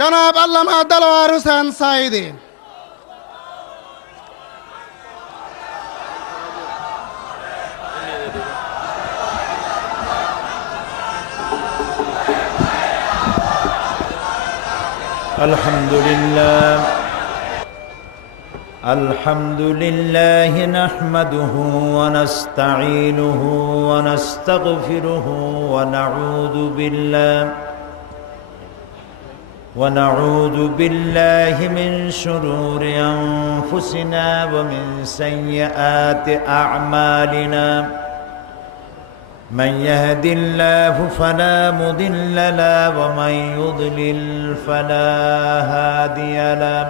জনাব আল্লামা দেলোয়ার হোসেন সাঈদী। الحمد لله نحمده ونستعينه ونستغفره ونعوذ بالله من شرور أنفسنا ومن سيئات أعمالنا من يهد الله فلا مضل له ومن يضلل فلا هادي له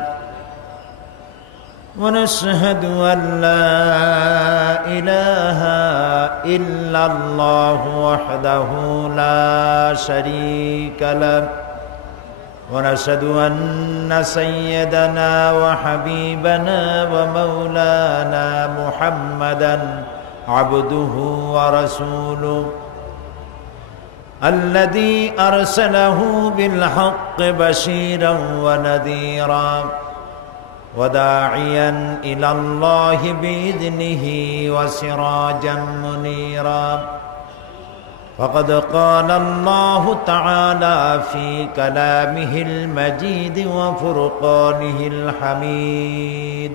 ونشهد أن لا إله إلا الله وحده لا شريك له ونشهد أن سيدنا وحبيبنا ومولانا محمدا عبده ورسوله الذي أرسله بالحق بشيرا ونذيرا وداعيا إلى الله بإذنه وسراجا منيرا فقد قال الله تعالى في كلامه المجيد وفرقانه الحميد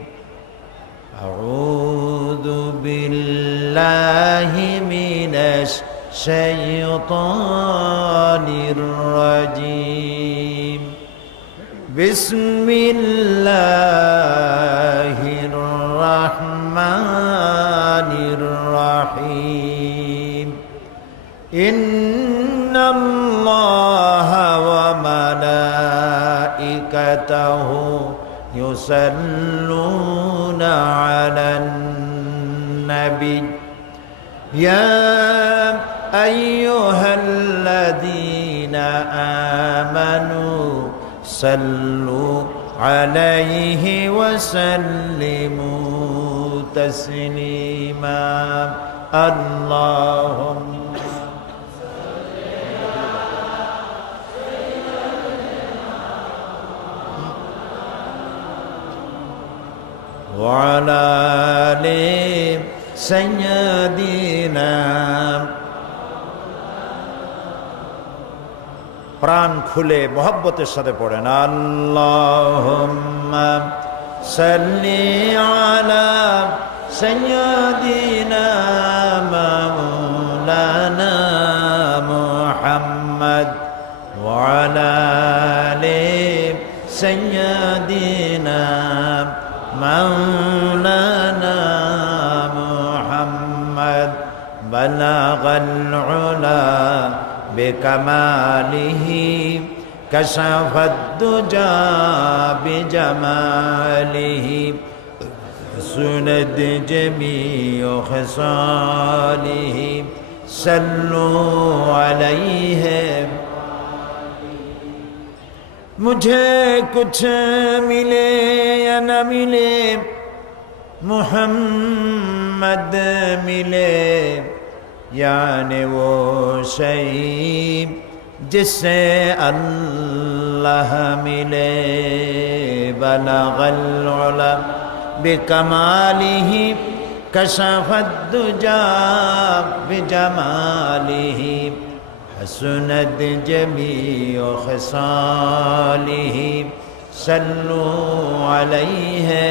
أعوذ بالله من الشيطان الرجيم بسم الله الرحمن الرحيم إن الله وملائكته يصلون على النبي يا أيها الذين آمنوا صلوا عليه وسلموا تسليما اللهم وعلى آل سيدنا প্রাণ খুলে মোহব্বতের সাথে পড়েন আল্লাহুম্মা সাল্লি আলা সাইয়্যিদিনা মাওলানা মুহাম্মদ ওয়া আলা আলি সাইয়্যিদিনা মাওলানা মুহাম্মদ বালাগাল উলা بكماله كشف الدجى بجماله سند جميع خصاله صلوا عليه मुझे कुछ मिले या न मिले मुहम्मद मिले यानी वो शई जिससे अल्लाह मिले बलगल उला बिकमालिही कशफद्दुजा बिजमालिही हसनत जमीउ खसालिही सल्लु अलैहि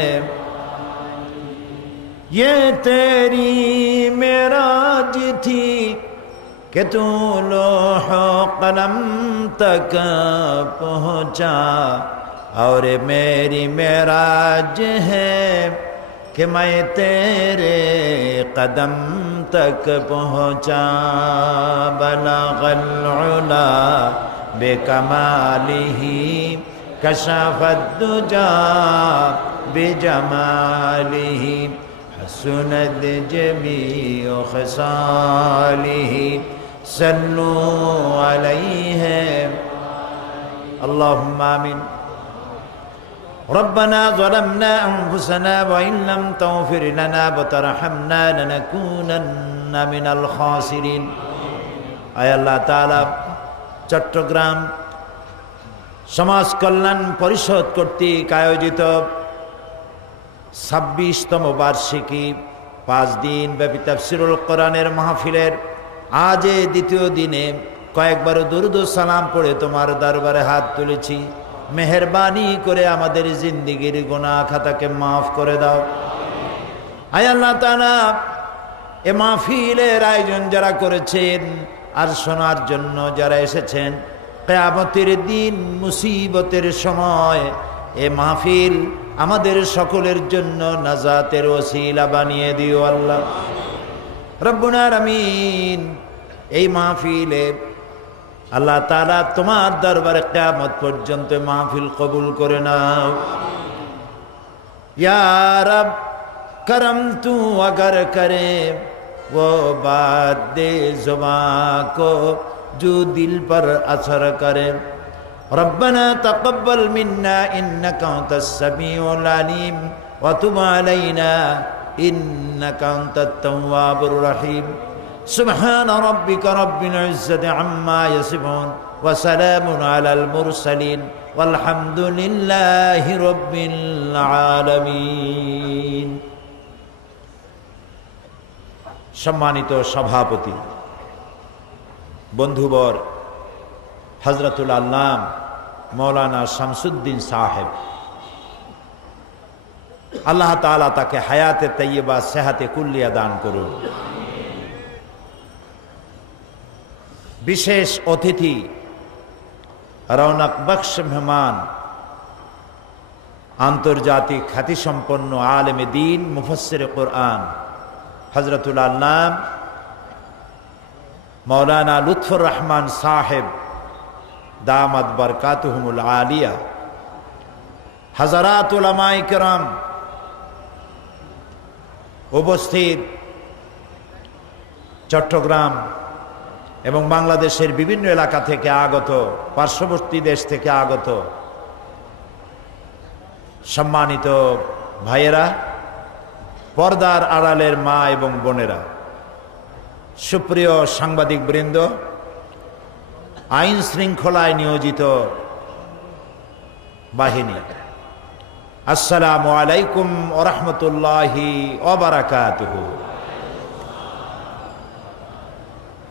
ये तेरी मेराज थी कि तू लोह कलम तक पहुँचा और मेरी मेराज है कि मैं तेरे कदम तक पहुँचा बलगल उला बेकमालिही कशफद्दुजा बिजमालिही हसनत जमीउ खसालिही सल्लु अलैहि अल्लाहुम्मा आमीन रब्बना ज़लमना अनफुसना व इन लम तग़फिर लना व तरहमना लनकूनन्ना मिनल खासिरिन। आय अल्लाह ताआला चट्टग्राम সমাজ কল্যাণ পরিষদ কর্তৃক আয়োজিত 26তম বার্ষিকী 5 দিন ব্যাপী তাফসীরুল কোরআনের মাহফিলের আজ দ্বিতীয় দিনে কয়েকবার দুরূদ ও সালাম পড়ে তোমার দরবারে হাত তুলেছি। মেহেরবানি করে আমাদের জিন্দেগির গুনাহ খাতাকে মাফ করে দাও। আয় আল্লাহ তাআলা, এ মাহফিলের আয়োজন যারা করেছেন আর শোনার জন্য যারা এসেছেন, কিয়ামতের দিন মুসিবতের সময় এ মাহফিল আমাদের সকলের জন্য নাজাতের ওসিলা বানিয়ে দিও আল্লাহ রব্বুল আলামিন। এই মাহফিলে আল্লাহ তাআলা তোমার দরবারে কিয়ামত পর্যন্ত মাহফিল কবুল করে নাও। ইয়া রব करम तू अगर करे वो बात दे जुबां को जो दिल पर असर करे। रब्बना तक़ब्बल मिन्ना इन्नका अंतस समीउल अलीम व तुब अलैना इन्नका अंतत तव्वाबुर रहीम। सुब्हान रब्बिका रब्बिल इज्जति अम्मा यसिफून व सलामुन अलल मुरसलीन वल्हम्दुलिल्लाहि रब्बिल आलामीन। সম্মানিত সভাপতি, বন্ধুবর হযরতুল আল্লাম মৌলানা শামসুদ্দিন সাহেব, আল্লাহ তাআলা তাকে হায়াতে তাইয়্যিবা সেহাতে কুল্লিয়া দান করুন। বিশেষ অতিথি, রৌনক বখশ মেহমান, আন্তর্জাতিক খ্যাতিসম্পন্ন আলেমে দ্বীন মুফাসসিরে কোরআন হযরতুল আল্লাম মৌলানা লুৎফুর রহমান সাহেব দামাত বরকাতুহুমুল আলিয়া, হাজারাত উলামায়ে কেরাম, উপস্থিত চট্টগ্রাম এবং বাংলাদেশের বিভিন্ন এলাকা থেকে আগত, পার্শ্ববর্তী দেশ থেকে আগত সম্মানিত ভাইয়েরা, পর্দার আড়ালের মা এবং বোনেরা, সুপ্রিয় সাংবাদিক বৃন্দ, আইন শৃঙ্খলায় নিয়োজিত বাহিনী, আসসালামু আলাইকুম ওয়া রাহমাতুল্লাহি ওয়া বারাকাতুহু।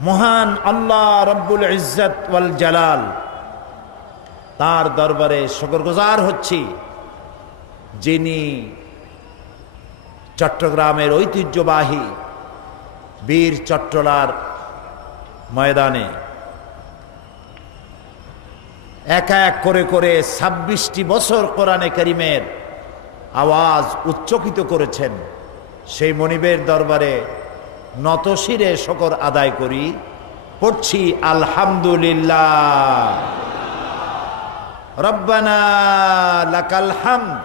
মহান আল্লাহ রব্বুল ইজ্জত ওয়াল জালাল, তার দরবারে শুকরগুজার হচ্ছি, যিনি চট্টগ্রামের ঐতিহ্যবাহী বীর চট্টলার ময়দানে এক এক করে করে 26টি বছর কোরআনে কারীমের আওয়াজ উচ্চকিত করেছেন। সেই মনিবের দরবারে নতশিরে শুকর আদায় করি, পড়ছি আলহামদুলিল্লাহ। রব্বানা লাকাল হামদ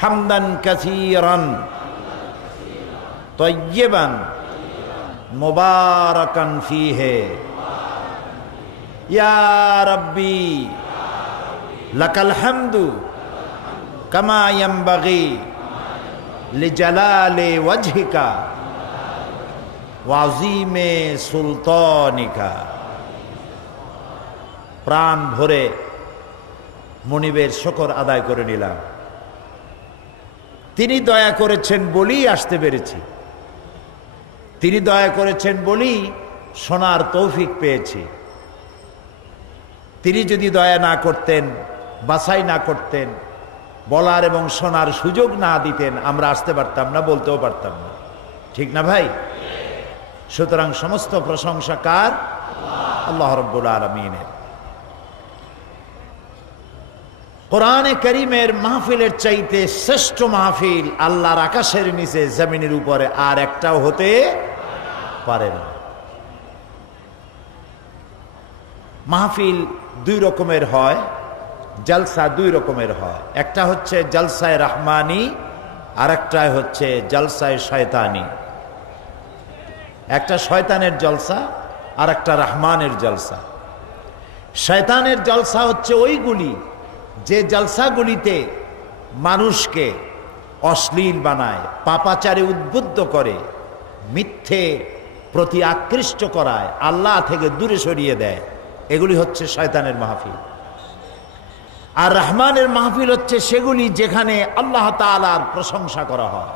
হামদান কাসীরান তাইয়্যিবান মুবারাকান ফীহি ইয়া রাব্বি লাকাল হামদু কামা ইয়ানবাগি লিজালালি ওয়াজহিকা ওয়া আযীমি সুলতানিকা। প্রাণ ভরে মনিবের শুকর আদায় করে নিলাম। তিনি দয়া করেছেন বলেই আসতে পেরেছি, তিনি দয়া করেছেন বলেই শোনার তৌফিক পেয়েছি। তিনি যদি দয়া না করতেন, বাছাই না করতেন, বলার এবং শোনার সুযোগ না দিতেন, আমরা আসতে পারতাম না, বলতেও পারতাম না। ঠিক না ভাই? সুতরাং সমস্ত প্রশংসা কার? আল্লাহ রাব্বুল আলামিনের। কোরআনে কারীমের মাহফিলের চাইতে শ্রেষ্ঠ মাহফিল আল্লাহর আকাশের নিচে জমিনের উপরে আর একটাও হতে পারে না। মাহফিল দুই রকমের হয়, জলসা দুই রকমের হয়। একটা হচ্ছে জলসায়ে রহমানি, আর একটা হচ্ছে জলসায়ে শয়তানি। একটা শয়তানের জলসা আর একটা রহমানের জলসা। শয়তানের জলসা হচ্ছে ওইগুলি যে জলসাগুলিতে মানুষকে অশ্লীল বানায়, পাপাচারে উদ্বুদ্ধ করে, মিথ্যে প্রতি আকৃষ্ট করায়, আল্লাহ থেকে দূরে সরিয়ে দেয়। এগুলি হচ্ছে শয়তানের মাহফিল। আর রহমানের মাহফিল হচ্ছে সেগুলি যেখানে আল্লাহ তাআলার প্রশংসা করা হয়,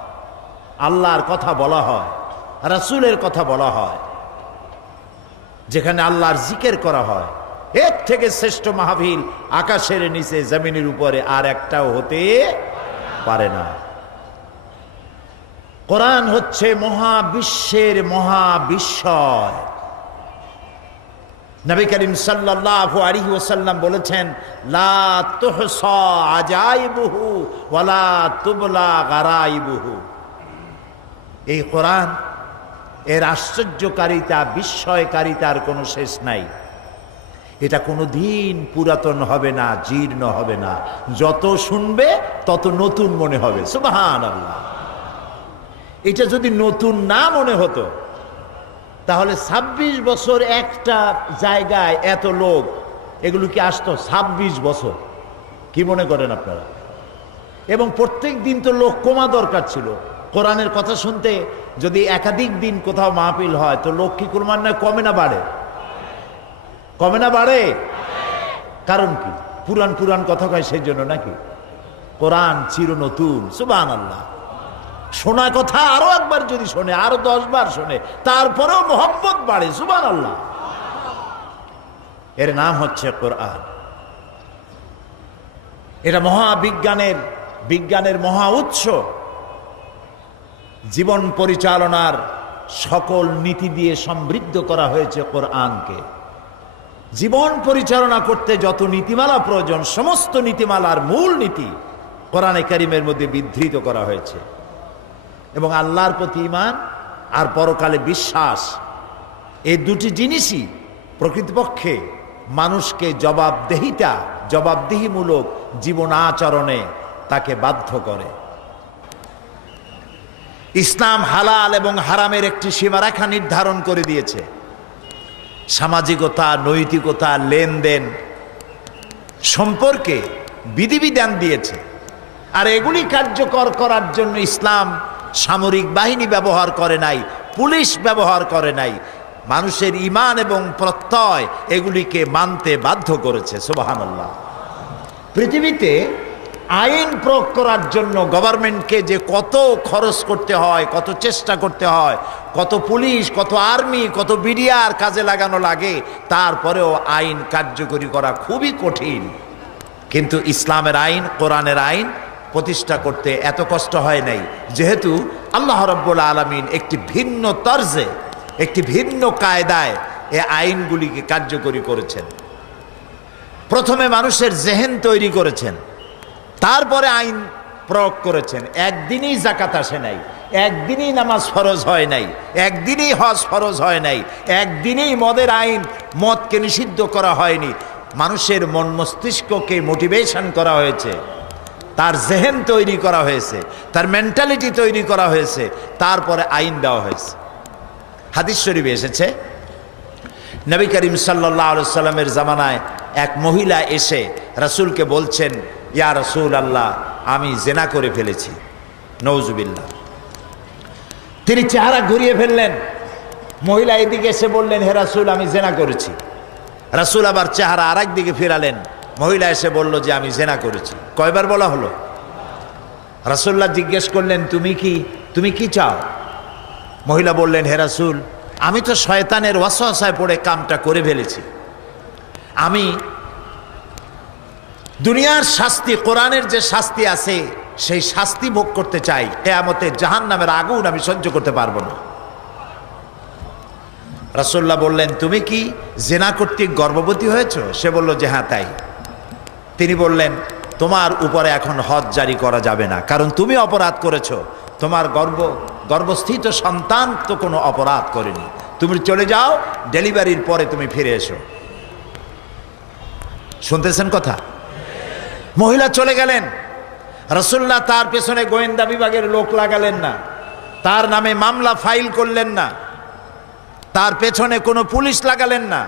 আল্লাহর কথা বলা হয়, রাসূলের কথা বলা হয়, যেখানে আল্লাহর জিকির করা হয়। এর থেকে শ্রেষ্ঠ মাহফিল আকাশের নিচে জমিনের উপরে আর একটাও হতে পারে না। কোরআন হচ্ছে মহাবিশ্বের মহাবিস্ময়। নবী করিম সাল্লাল্লাহু আলাইহি ওয়াসাল্লাম বলেছেন, লা তুহসা আজাইবুহু ওয়ালা তুবলা গারাইবুহু। এই কোরআন, এর আশ্চর্যকারিতা, বিস্ময়কারিতার কোনো শেষ নাই। এটা কোনো দিন পুরাতন হবে না, জীর্ণ হবে না। যত শুনবে তত নতুন মনে হবে। সুবহানাল্লাহ। এটা যদি নতুন না মনে হতো তাহলে ২৬ বছর একটা জায়গায় এত লোক, এগুলো কি আসতো? ২৬ বছর, কি মনে করেন আপনারা? এবং প্রত্যেক দিন তো লোক কমা দরকার ছিল। কোরআনের কথা শুনতে যদি একাধিক দিন কোথাও মাহফিল হয় তো লোক কি ক্রমান্বয়ে কমে না বাড়ে? কমে না বাড়ে? কারণ কি? পুরান পুরান কথা কয় সেই জন্য নাকি? কোরআন চির নতুন। সুবহানাল্লাহ। শোনা কথা আরো একবার যদি শোনে, আরো 10 বার শোনে, তারপরেও মোহাম্মত বাড়ে। সুবহানাল্লাহ। এর নাম হচ্ছে কোরআন। এটা বিজ্ঞানের মহা উৎস। জীবন পরিচালনার সকল নীতি দিয়ে সমৃদ্ধ করা হয়েছে কোরআনকে। জীবন পরিচালনা করতে যত নীতিমালা প্রয়োজন, সমস্ত নীতিমালার মূল নীতি কোরআনে কারিমের মধ্যে বিধৃত করা হয়েছে। এবং আল্লাহর প্রতি ঈমান আর পরকালে বিশ্বাস, এই দুটি জিনিসই প্রকৃতপক্ষে মানুষকে জবাবদিহিমূলক জীবন আচরণে তাকে বাধ্য করে। ইসলাম হালাল এবং হারামের একটি সীমারেখা নির্ধারণ করে দিয়েছে। সামাজিকতা, নৈতিকতা, লেনদেন সম্পর্কে বিধিবিধান দিয়েছে। আর এগুলি কার্যকর করার জন্য ইসলাম সামরিক বাহিনী ব্যবহার করে নাই, পুলিশ ব্যবহার করে নাই। মানুষের ঈমান এবং প্রত্যয় এগুলিকে মানতে বাধ্য করেছে। সুবহানাল্লাহ। পৃথিবীতে আইন প্রয়োগ করার জন্য গভর্নমেন্টকে যে কত খরচ করতে হয়, কত চেষ্টা করতে হয়, কত পুলিশ, কত আর্মি, কত বিডিআর কাজে লাগানো লাগে, তারপরেও আইন কার্যকরী করা খুবই কঠিন। কিন্তু ইসলামের আইন, কোরআনের আইন প্রতিষ্ঠা করতে এত কষ্ট হয় নাই, যেহেতু আল্লাহ রাব্বুল আলামিন একটি ভিন্ন তর্জে, একটি ভিন্ন কায়দায় এ আইনগুলিকে কার্যকরী করেছেন। প্রথমে মানুষের জেহেন তৈরি করেছেন, তারপরে আইন প্রয়োগ করেছেন। একদিনই জাকাত আসে নাই, একদিনই নামাজ ফরজ হয় নাই, একদিনই হজ ফরজ হয় নাই, একদিনই মদের আইন, মদকে নিষিদ্ধ করা হয়নি। মানুষের মন মস্তিষ্ককে মোটিভেশন করা হয়েছে, তার জেহেন তৈরি করা হয়েছে, তার মেন্টালিটি তৈরি করা হয়েছে, তারপরে আইন দেওয়া হয়েছে। হাদিস শরীফে এসেছে, নবী করিম সাল্লাল্লাহু আলাইহি সাল্লামের জামানায় এক মহিলা এসে রাসূলকে বলছেন, ইয়া রাসূল আল্লাহ, আমি জেনা করে ফেলেছি। নওজুবিল্লাহ। তিনি চেহারা ঘুরিয়ে ফেললেন। মহিলা এদিকে এসে বললেন, হে রাসূল, আমি জেনা করেছি। রাসূল আবার চেহারা আরেক দিকে ফেরালেন। মহিলা এসে বলল যে আমি জেনা করেছি। কয়বার বলা হলো? রাসূলুল্লাহ জিজ্ঞেস করলেন, তুমি কি চাও? মহিলা বললেন, হে রাসূল, আমি তো শয়তানের ওয়াসওয়াসায় পড়ে কামটা করে ফেলেছি। আমি দুনিয়ার শাস্তি, কোরআনের যে শাস্তি আছে সেই শাস্তি ভোগ করতে চাই। কিয়ামতে জাহান্নামের আগুন আমি সহ্য করতে পারবো না। রাসূলুল্লাহ বললেন, তুমি কি জেনা কর্তৃক গর্ভবতী হয়েছ? সে বলল যে হ্যাঁ তাই। তিনি বললেন, তোমার উপরে এখন হজ জারি করা যাবে না, কারণ তুমি অপরাধ করেছো। তোমার গর্ভস্থিত সন্তান তো কোনো অপরাধ করেনি। তুমি চলে যাও, ডেলিভারির পরে তুমি ফিরে এসো। শুনতেছেন কথা? মহিলা চলে গেলেন। রাসূলুল্লাহ তার পেছনে গোয়েন্দা বিভাগের লোক লাগালেন না, তার নামে মামলা ফাইল করলেন না, তার পেছনে কোনো পুলিশ লাগালেন না।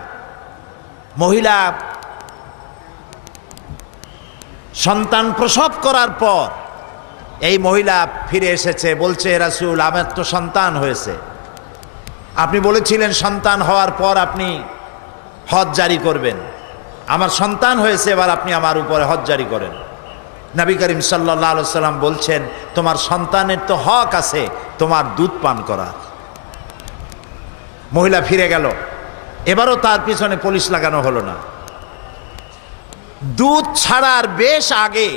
মহিলা সন্তান প্রসব করার পর এই মহিলা ফিরে এসেছে, বলছে, রাসূল, আমার তো সন্তান হয়েছে। আপনি বলেছিলেন সন্তান হওয়ার পর আপনি হজ জারি করবেন, আমার সন্তান হয়েছে, এবার আপনি আমার উপরে হজ জারি করেন। নবী করিম সাল্লাল্লাহু আলাইহি সাল্লাম বলছেন, তোমার সন্তানের তো হক আছে তোমার দুধ পান করা। মহিলা ফিরে গেল, এবারও তার পিছনে পুলিশ লাগানো হলো না। দুধ ছাড়ার বেশ আগে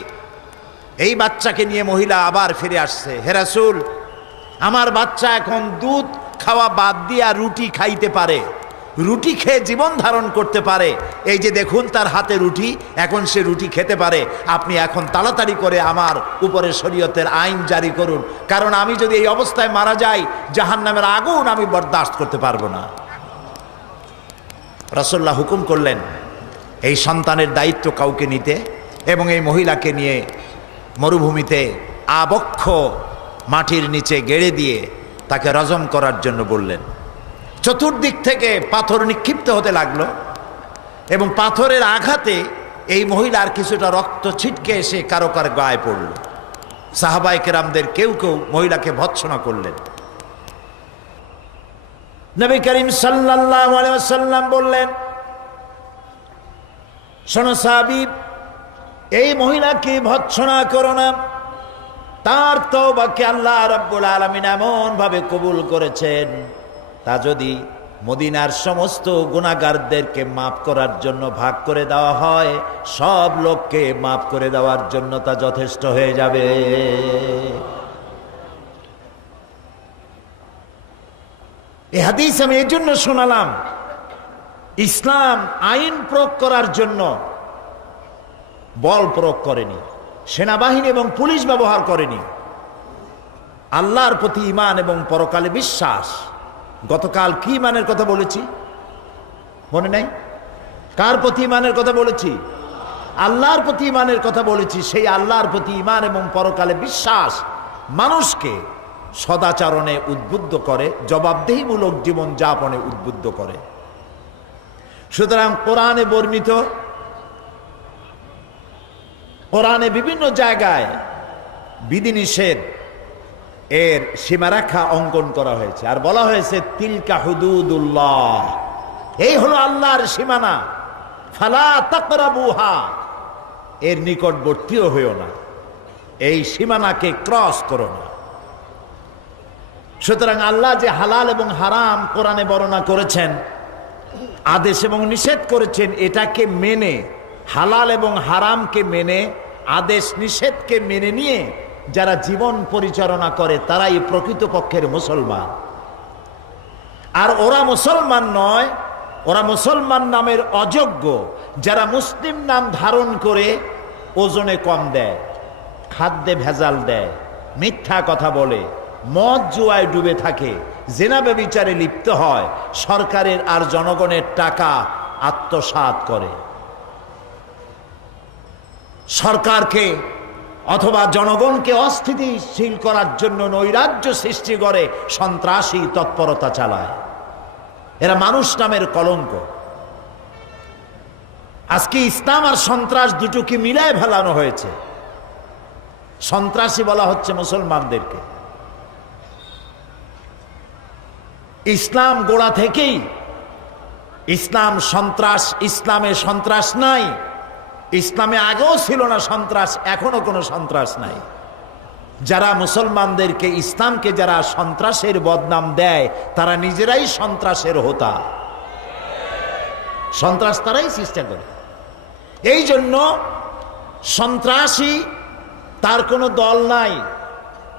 এই বাচ্চাকে নিয়ে মহিলা আবার ফিরে আসছে, হে রাসূল, আমার বাচ্চা এখন দুধ খাওয়া বাদ দিয়া রুটি খাইতে পারে, রুটি খেয়ে জীবন ধারণ করতে পারে, এই যে দেখুন তার হাতে রুটি, এখন সে রুটি খেতে পারে, আপনি এখন তাড়াতাড়ি করে আমার উপরে শরীয়তের আইন জারি করুন, কারণ আমি যদি এই অবস্থায় মারা যাই জাহান্নামের আগুন আমি বরদাস্ত করতে পারবো না। রাসূলুল্লাহ হুকুম করলেন এই সন্তানের দায়িত্ব কাউকে নিতে, এবং এই মহিলাকে নিয়ে মরুভূমিতে আবক্ষ মাটির নিচে গেড়ে দিয়ে তাকে রজম করার জন্য বললেন। চতুর্দিক থেকে পাথর নিক্ষিপ্ত হতে লাগলো, এবং পাথরের আঘাতে এই মহিলার কিছুটা রক্ত ছিটকে এসে কারো কার গায়ে পড়ল। সাহাবায়ে কেরামদের কেউ কেউ মহিলাকে ভৎসনা করলেন। নবী করিম সাল্লাল্লাহু আলাইহি ওয়াসাল্লাম বললেন, শোনো সাহাবী, এই মহিলাকে ভৎসনা করো না, তার তওবাকে আল্লাহ রাব্বুল আলামিন এমন ভাবে কবুল করেছেন, তা যদি মদিনার সমস্ত গুনাহগারদেরকে মাফ করার জন্য ভাগ করে দেওয়া হয়, সব লোককে মাফ করে দেওয়ার জন্য তা যথেষ্ট হয়ে যাবে। এই হাদিস আমি এই জন্য শোনালাম, ইসলাম আইন প্রয়োগ করার জন্য বল প্রয়োগ করেনি, সেনাবাহিনী এবং পুলিশ ব্যবহার করেনি। আল্লাহর প্রতি ঈমান এবং পরকালে বিশ্বাস। গতকাল কি ঈমানের কথা বলেছি মনে নাই? কার প্রতি ঈমানের কথা বলেছি? আল্লাহর প্রতি ঈমানের কথা বলেছি। সেই আল্লাহর প্রতি ঈমান এবং পরকালে বিশ্বাস মানুষকে সদাচরণে উদ্বুদ্ধ করে, জবাবদেহিমূলক জীবন যাপনে উদ্বুদ্ধ করে। সুতরাং কোরআনে বর্ণিত, কোরআনে বিভিন্ন জায়গায় বিধিনিষেধ এর সীমারেখা অঙ্কন করা হয়েছে, আর বলা হয়েছে তিলকা হুদুদুল্লাহ, এই হলো আল্লাহর সীমানা, ফালা তাকরাবুহা, এর নিকটবর্তীও হইও না, এই সীমানাকে ক্রস করো না। সুতরাং আল্লাহ যে হালাল এবং হারাম কোরআনে বর্ণনা করেছেন, আদেশ এবং নিষেধ করেছেন, এটাকে মেনে, হালাল এবং হারামকে মেনে, আদেশ নিষেধকে মেনে নিয়ে যারা জীবন পরিচালনা করে তারাই প্রকৃতপক্ষের মুসলমান। আর ওরা মুসলমান নয়, ওরা মুসলমান নামের অযোগ্য, যারা মুসলিম নাম ধারণ করে ওজনে কম দেয়, খাদ্যে ভেজাল দেয়, মিথ্যা কথা বলে, মদ জুয়ায় ডুবে থাকে, জেনা ব্যভিচারে লিপ্ত হয়, সরকারের আর জনগণের টাকা আত্মসাৎ করে, সরকারকে অথবা জনগণকে অস্থিতিশীল করার জন্য নৈরাজ্য সৃষ্টি করে, সন্ত্রাসী তৎপরতা চালায়। এরা মানুষ নামের কলঙ্ক। আজকে ইসলাম আর সন্ত্রাস দুটোকে মিলায় ফেলানো হয়েছে। সন্ত্রাসী বলা হচ্ছে মুসলমানদেরকে। ইসলাম গোড়া থেকেই ইসলাম সন্ত্রাস, ইসলামে সন্ত্রাস নাই। ইসলামে আগেও ছিল না সন্ত্রাস, এখনো কোনো সন্ত্রাস নাই। যারা মুসলমানদেরকে, ইসলামকে যারা সন্ত্রাসের বদনাম দেয়, তারা নিজেরাই সন্ত্রাসের হোতা। সন্ত্রাস তারাই চেষ্টা করে। এই জন্য সন্ত্রাসী, তার কোনো দল নাই,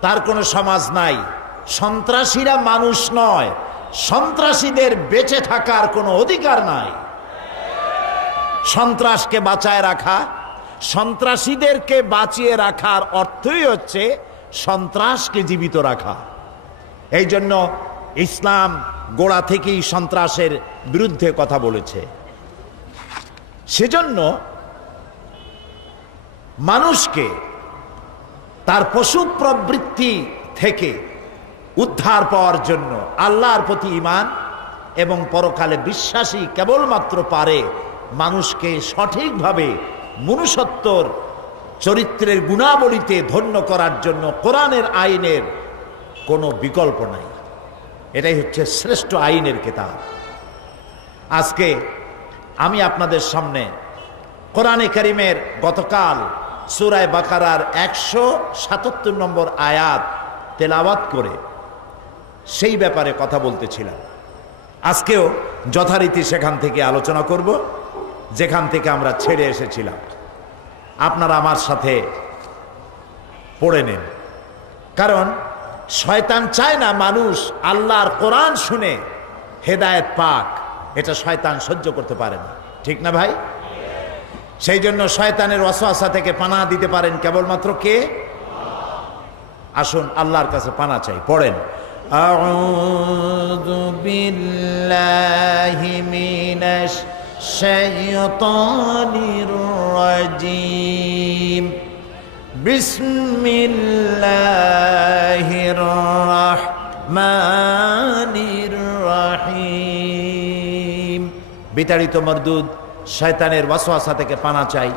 তার কোনো সমাজ নাই। সন্ত্রাসীরা মানুষ নয়, সন্ত্রাসীদের বেঁচে থাকার কোনো অধিকার নাই। সন্ত্রাসকে বাঁচায় রাখা, সন্ত্রাসীদেরকে বাঁচিয়ে রাখার অর্থই হচ্ছে সন্ত্রাসকে জীবিত রাখা। এই জন্য ইসলাম গোড়া থেকেই সন্ত্রাসের বিরুদ্ধে কথা বলেছে। সেজন্য মানুষকে তার পশু প্রবৃত্তি থেকে উদ্ধার পাওয়ার জন্য আল্লাহর প্রতি ঈমান এবং পরকালে বিশ্বাসী কেবলমাত্র পারে মানুষকে সঠিকভাবে মনুষ্যত্বর চরিত্রের গুণাবলীতে ধন্য করার জন্য। কোরআনের আইনের কোনো বিকল্প নাই, এটাই হচ্ছে শ্রেষ্ঠ আইনের কিতাব। আজকে আমি আপনাদের সামনে কোরআনে কারীমের গতকাল সূরা বাকারার 177 নম্বর আয়াত তেলাওয়াত করে সেই ব্যাপারে কথা বলতেছিলাম। আজকেও যথারীতি সেখান থেকে আলোচনা করব যেখান থেকে আমরা ছেড়ে এসেছিলাম। আপনারা আমার সাথে পড়ে নেন, কারণ শয়তান চায় না মানুষ আল্লাহর কোরআন শুনে হেদায়েত পাক, এটা শয়তান সহ্য করতে পারে না, ঠিক না ভাই? সেই জন্য শয়তানের ওয়াসওয়াসা থেকে পানাহ দিতে পারেন কেবলমাত্র কে? আসুন আল্লাহর কাছে পানাহ চাই। পড়েন, আউযু বিল্লাহি মিনাশ শাইতানির রাজীম, বিসমিল্লাহির রাহমানির রাহিম। বিতাড়িত মরদুদ শয়তানের ওয়াসওয়াসা থেকে পানাহ চাই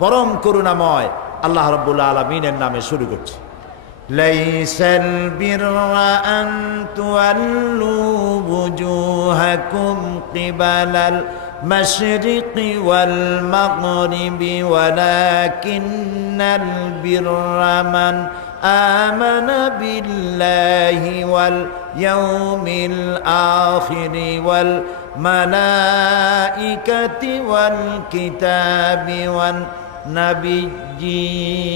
পরম করুণাময় আল্লাহ রাব্বুল আলামিনের নামে। শুরু করছি। লাইসাল বিররা আন তুওয়াল্লু ওয়ুজুহাকুম কিবালাল মাশরিকি ওয়াল মাগরিবি ওয়ালাকিন্নাল বিররা মান আমানা বিল্লাহি ওয়াল ইয়াউমিল আখিরি ওয়াল মালাইকাতি ওয়াল কিতাবি ওয়ান নাবিয়্যিন।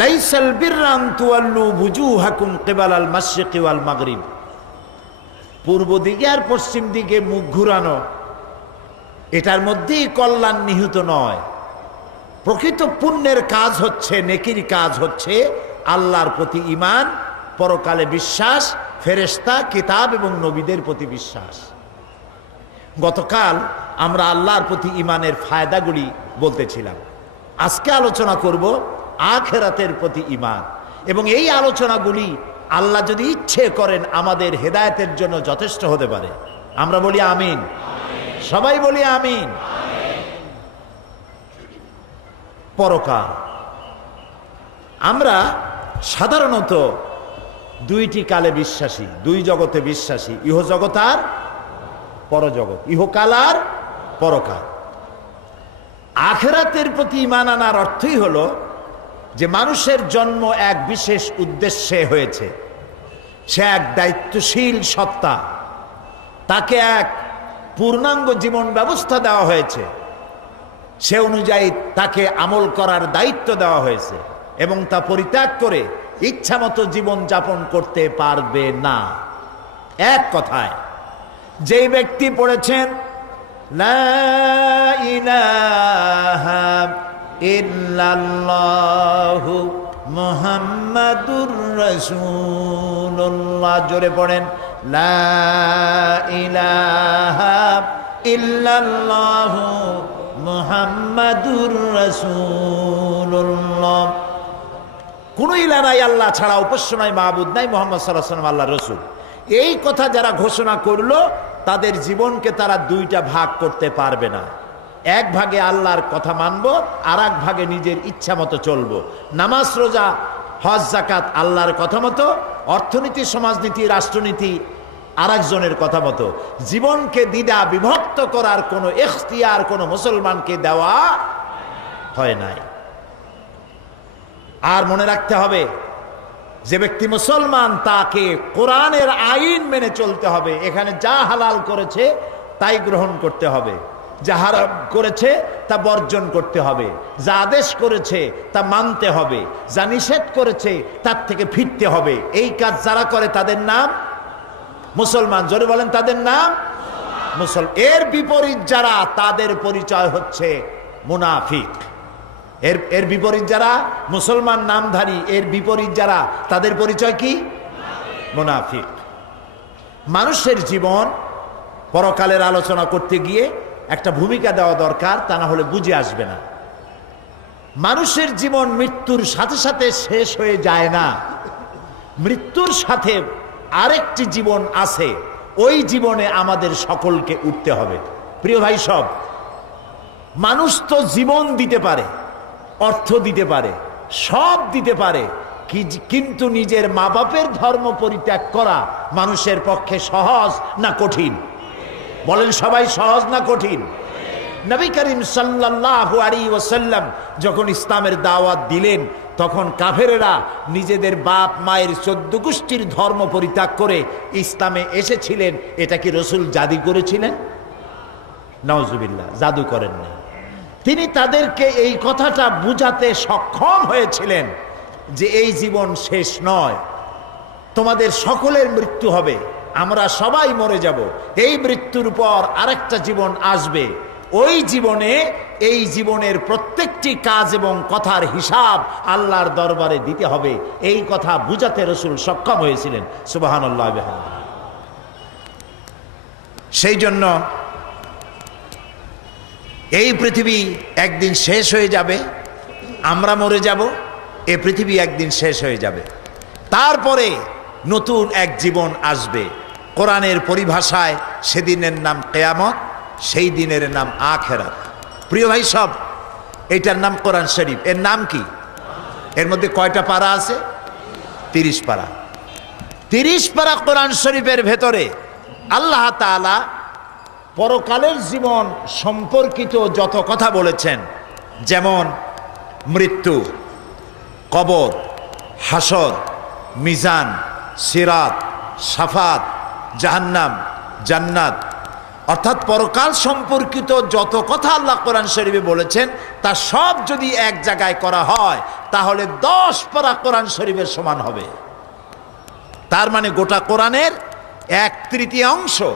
লাইসাল বিররা আন তুওয়াল্লু ওয়ুজুহাকুম কিবালাল মাশরিকি ওয়াল মাগরিব। পূর্ব দিকে আর পশ্চিম দিকে মুখ ঘুরানো, এটার মধ্যেই কল্যাণ নিহিত নয়। প্রকৃত পুণ্যের কাজ হচ্ছে, নেকির কাজ হচ্ছে আল্লাহর প্রতি ঈমান, পরকালে বিশ্বাস, ফেরেশতা, কিতাব এবং নবীদের প্রতি বিশ্বাস। গতকাল আমরা আল্লাহর প্রতি ঈমানের ফায়দাগুলি বলতেছিলাম। আজকে আলোচনা করব আখিরাতের প্রতি ঈমান, এবং এই আলোচনাগুলি আল্লাহ যদি ইচ্ছে করেন আমাদের হেদায়েতের জন্য যথেষ্ট হতে পারে। আমরা বলি আমিন, সবাই বলি আমিন। পরকাল, আমরা সাধারণত দুইটি কালে বিশ্বাসী, দুই জগতে বিশ্বাসী, ইহজগৎ আর পরজগৎ, ইহকাল আর পরকাল। আখিরাতের প্রতি ঈমান আনার অর্থই হলো যে মানুষের জন্ম এক বিশেষ উদ্দেশ্যে হয়েছে। সে এক দায়িত্বশীল সত্তা, তাকে এক পূর্ণাঙ্গ জীবন ব্যবস্থা দেওয়া হয়েছে, সে অনুযায়ী তাকে আমল করার দায়িত্ব দেওয়া হয়েছে, এবং তা পরিত্যাগ করে ইচ্ছামতো জীবন যাপন করতে পারবে না। এক কথায়, যেই ব্যক্তি পড়েছেন লা ইলাহা ইল্লাল্লাহু মুহাম্মাদুর রাসূলুল্লাহ, জোরে পড়েন, লা ইলাহা ইল্লাল্লাহু মুহাম্মাদুর রাসূলুল্লাহ। কোন ইলাহ নাই আল্লাহ ছাড়া, উপাস্য নাই, মাবুদ নাই, মুহাম্মদ সাল্লাল্লাহু আলাইহি ওয়াসাল্লাম আল্লাহর রাসূল। এই কথা যারা ঘোষণা করলো তাদের জীবনকে তারা দুইটা ভাগ করতে পারবে না। এক ভাগে আল্লাহর কথা মানব, আর এক ভাগে নিজের ইচ্ছা মতো চলবো। নামাজ, রোজা, হজ, যাকাত আল্লাহর কথা মতো, অর্থনীতি, সমাজনীতি, রাষ্ট্রনীতি আর একজনের কথা মতো। জীবনকে দ্বিধা বিভক্ত করার কোনো ইখতিয়ার কোনো মুসলমানকে দেওয়া হয় নাই। আর মনে রাখতে হবে, যে ব্যক্তি মুসলমান তাকে কোরআনের আইন মেনে চলতে হবে। এখানে যা হালাল করেছে তাই গ্রহণ করতে হবে, যা হারাম করেছে তা বর্জন করতে হবে, যা আদেশ করেছে তা মানতে হবে, যা নিষেধ করেছে তার থেকে ফিরতে হবে। এই কাজ যারা করে তাদের নাম মুসলমান। জোরে বলেন, তাদের নাম মুসলমান। এর বিপরীত যারা, তাদের পরিচয় হচ্ছে মুনাফিক। এর বিপরীত যারা মুসলমান নামধারী, এর বিপরীত যারা, তাদের পরিচয় কি? মুনাফিক। মানুষের জীবন পরকালের আলোচনা করতে গিয়ে একটা ভূমিকা দেওয়া দরকার, তা না হলে বুঝে আসবে না। মানুষের জীবন মৃত্যুর সাথে সাথে শেষ হয়ে যায় না, মৃত্যুর সাথে আরেকটি জীবন আছে। ওই জীবনে আমাদের সকলকে উঠতে হবে। প্রিয় ভাই সব, মানুষ তো জীবন দিতে পারে, অর্থ দিতে পারে, সব দিতে পারে, কিন্তু নিজের মা বাপের ধর্ম পরিত্যাগ করা মানুষের পক্ষে সহজ না কঠিন? বলেন সবাই সহজ না কঠিন? নবী করিম সাল্লাল্লাহু আলাইহি ওয়াসাল্লাম যখন ইসলামের দাওয়াত দিলেন, তখন কাফেরেরা নিজেদের বাপ মায়ের 14 গোষ্ঠীর ধর্ম পরিত্যাগ করে ইসলামে এসেছিলেন। এটা কি রাসূল জাদু করেছিলেন? নাউজুবিল্লাহ, জাদু করেন না। তিনি তাদেরকে এই কথাটা বুঝাতে সক্ষম হয়েছিলেন যে এই জীবন শেষ নয়, তোমাদের সকলের মৃত্যু হবে, আমরা সবাই মরে যাব, এই মৃত্যুর পর আরেকটা জীবন আসবে, ওই জীবনে এই জীবনের প্রত্যেকটি কাজ এবং কথার হিসাব আল্লাহর দরবারে দিতে হবে। এই কথা বুঝাতে রাসূল সক্ষম হয়েছিলেন। সুবহানাল্লাহ বিহামদিহি। সেই জন্য এই পৃথিবী একদিন শেষ হয়ে যাবে, আমরা মরে যাব, এই পৃথিবী একদিন শেষ হয়ে যাবে, তারপরে নতুন এক জীবন আসবে। কোরআনের পরিভাষায় সেদিনের নাম কিয়ামত, সেই দিনের নাম আখিরাত। প্রিয় ভাই সব, এইটার নাম কোরআন শরীফ। এর নাম কি? এর মধ্যে কয়টা পারা আছে? 30 পারা। 30 পারা কোরআন শরীফের ভেতরে আল্লাহ তাআলা পরকালের জীবন সম্পর্কিত যত কথা বলেছেন, যেমন মৃত্যু, কবর, হাসর, মিজান, সিরাত, শাফাত, জাহান্নাম, জান্নাত, অর্থাৎ পরকাল সম্পর্কিত যত কথা আল্লাহ কোরআন শরীফে বলেছেন, তা সব যদি এক জায়গায় করা হয় তাহলে 10 পারা কোরআন শরীফের সমান হবে। তার মানে গোটা কোরআনের 1/3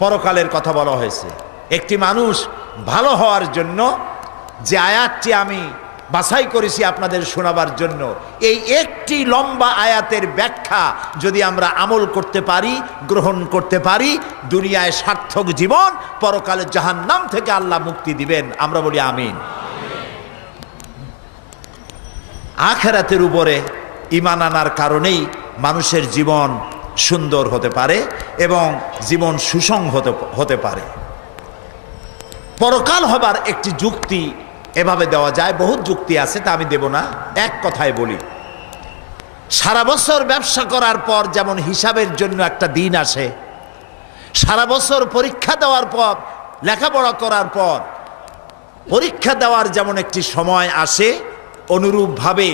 পরকালের কথা বলা হয়েছে। একটি মানুষ ভালো হওয়ার জন্য যে আয়াতটি আমি বাছাই করেছি আপনাদের শোনাবার জন্য, এই একটি লম্বা আয়াতের ব্যাখ্যা যদি আমরা আমল করতে পারি, গ্রহণ করতে পারি, দুনিয়ায় সার্থক জীবন, পরকালে জাহান্নাম থেকে আল্লাহ মুক্তি দিবেন। আমরা বলি আমিন। আখিরাতের উপরে ঈমান আনার কারণেই মানুষের জীবন সুন্দর হতে পারে এবং জীবন সুসংহত হতে পারে। পরকাল হবার একটি যুক্তি এভাবে দেওয়া যায়, বহুত যুক্তি আছে, তা আমি দেব না, এক কথায় বলি। সারা বছর ব্যবসা করার পর যেমন হিসাবের জন্য একটা দিন আসে, সারা বছর পরীক্ষা দেওয়ার পর, লেখাপড়া করার পর পরীক্ষা দেওয়ার যেমন একটি সময় আসে, অনুরূপভাবে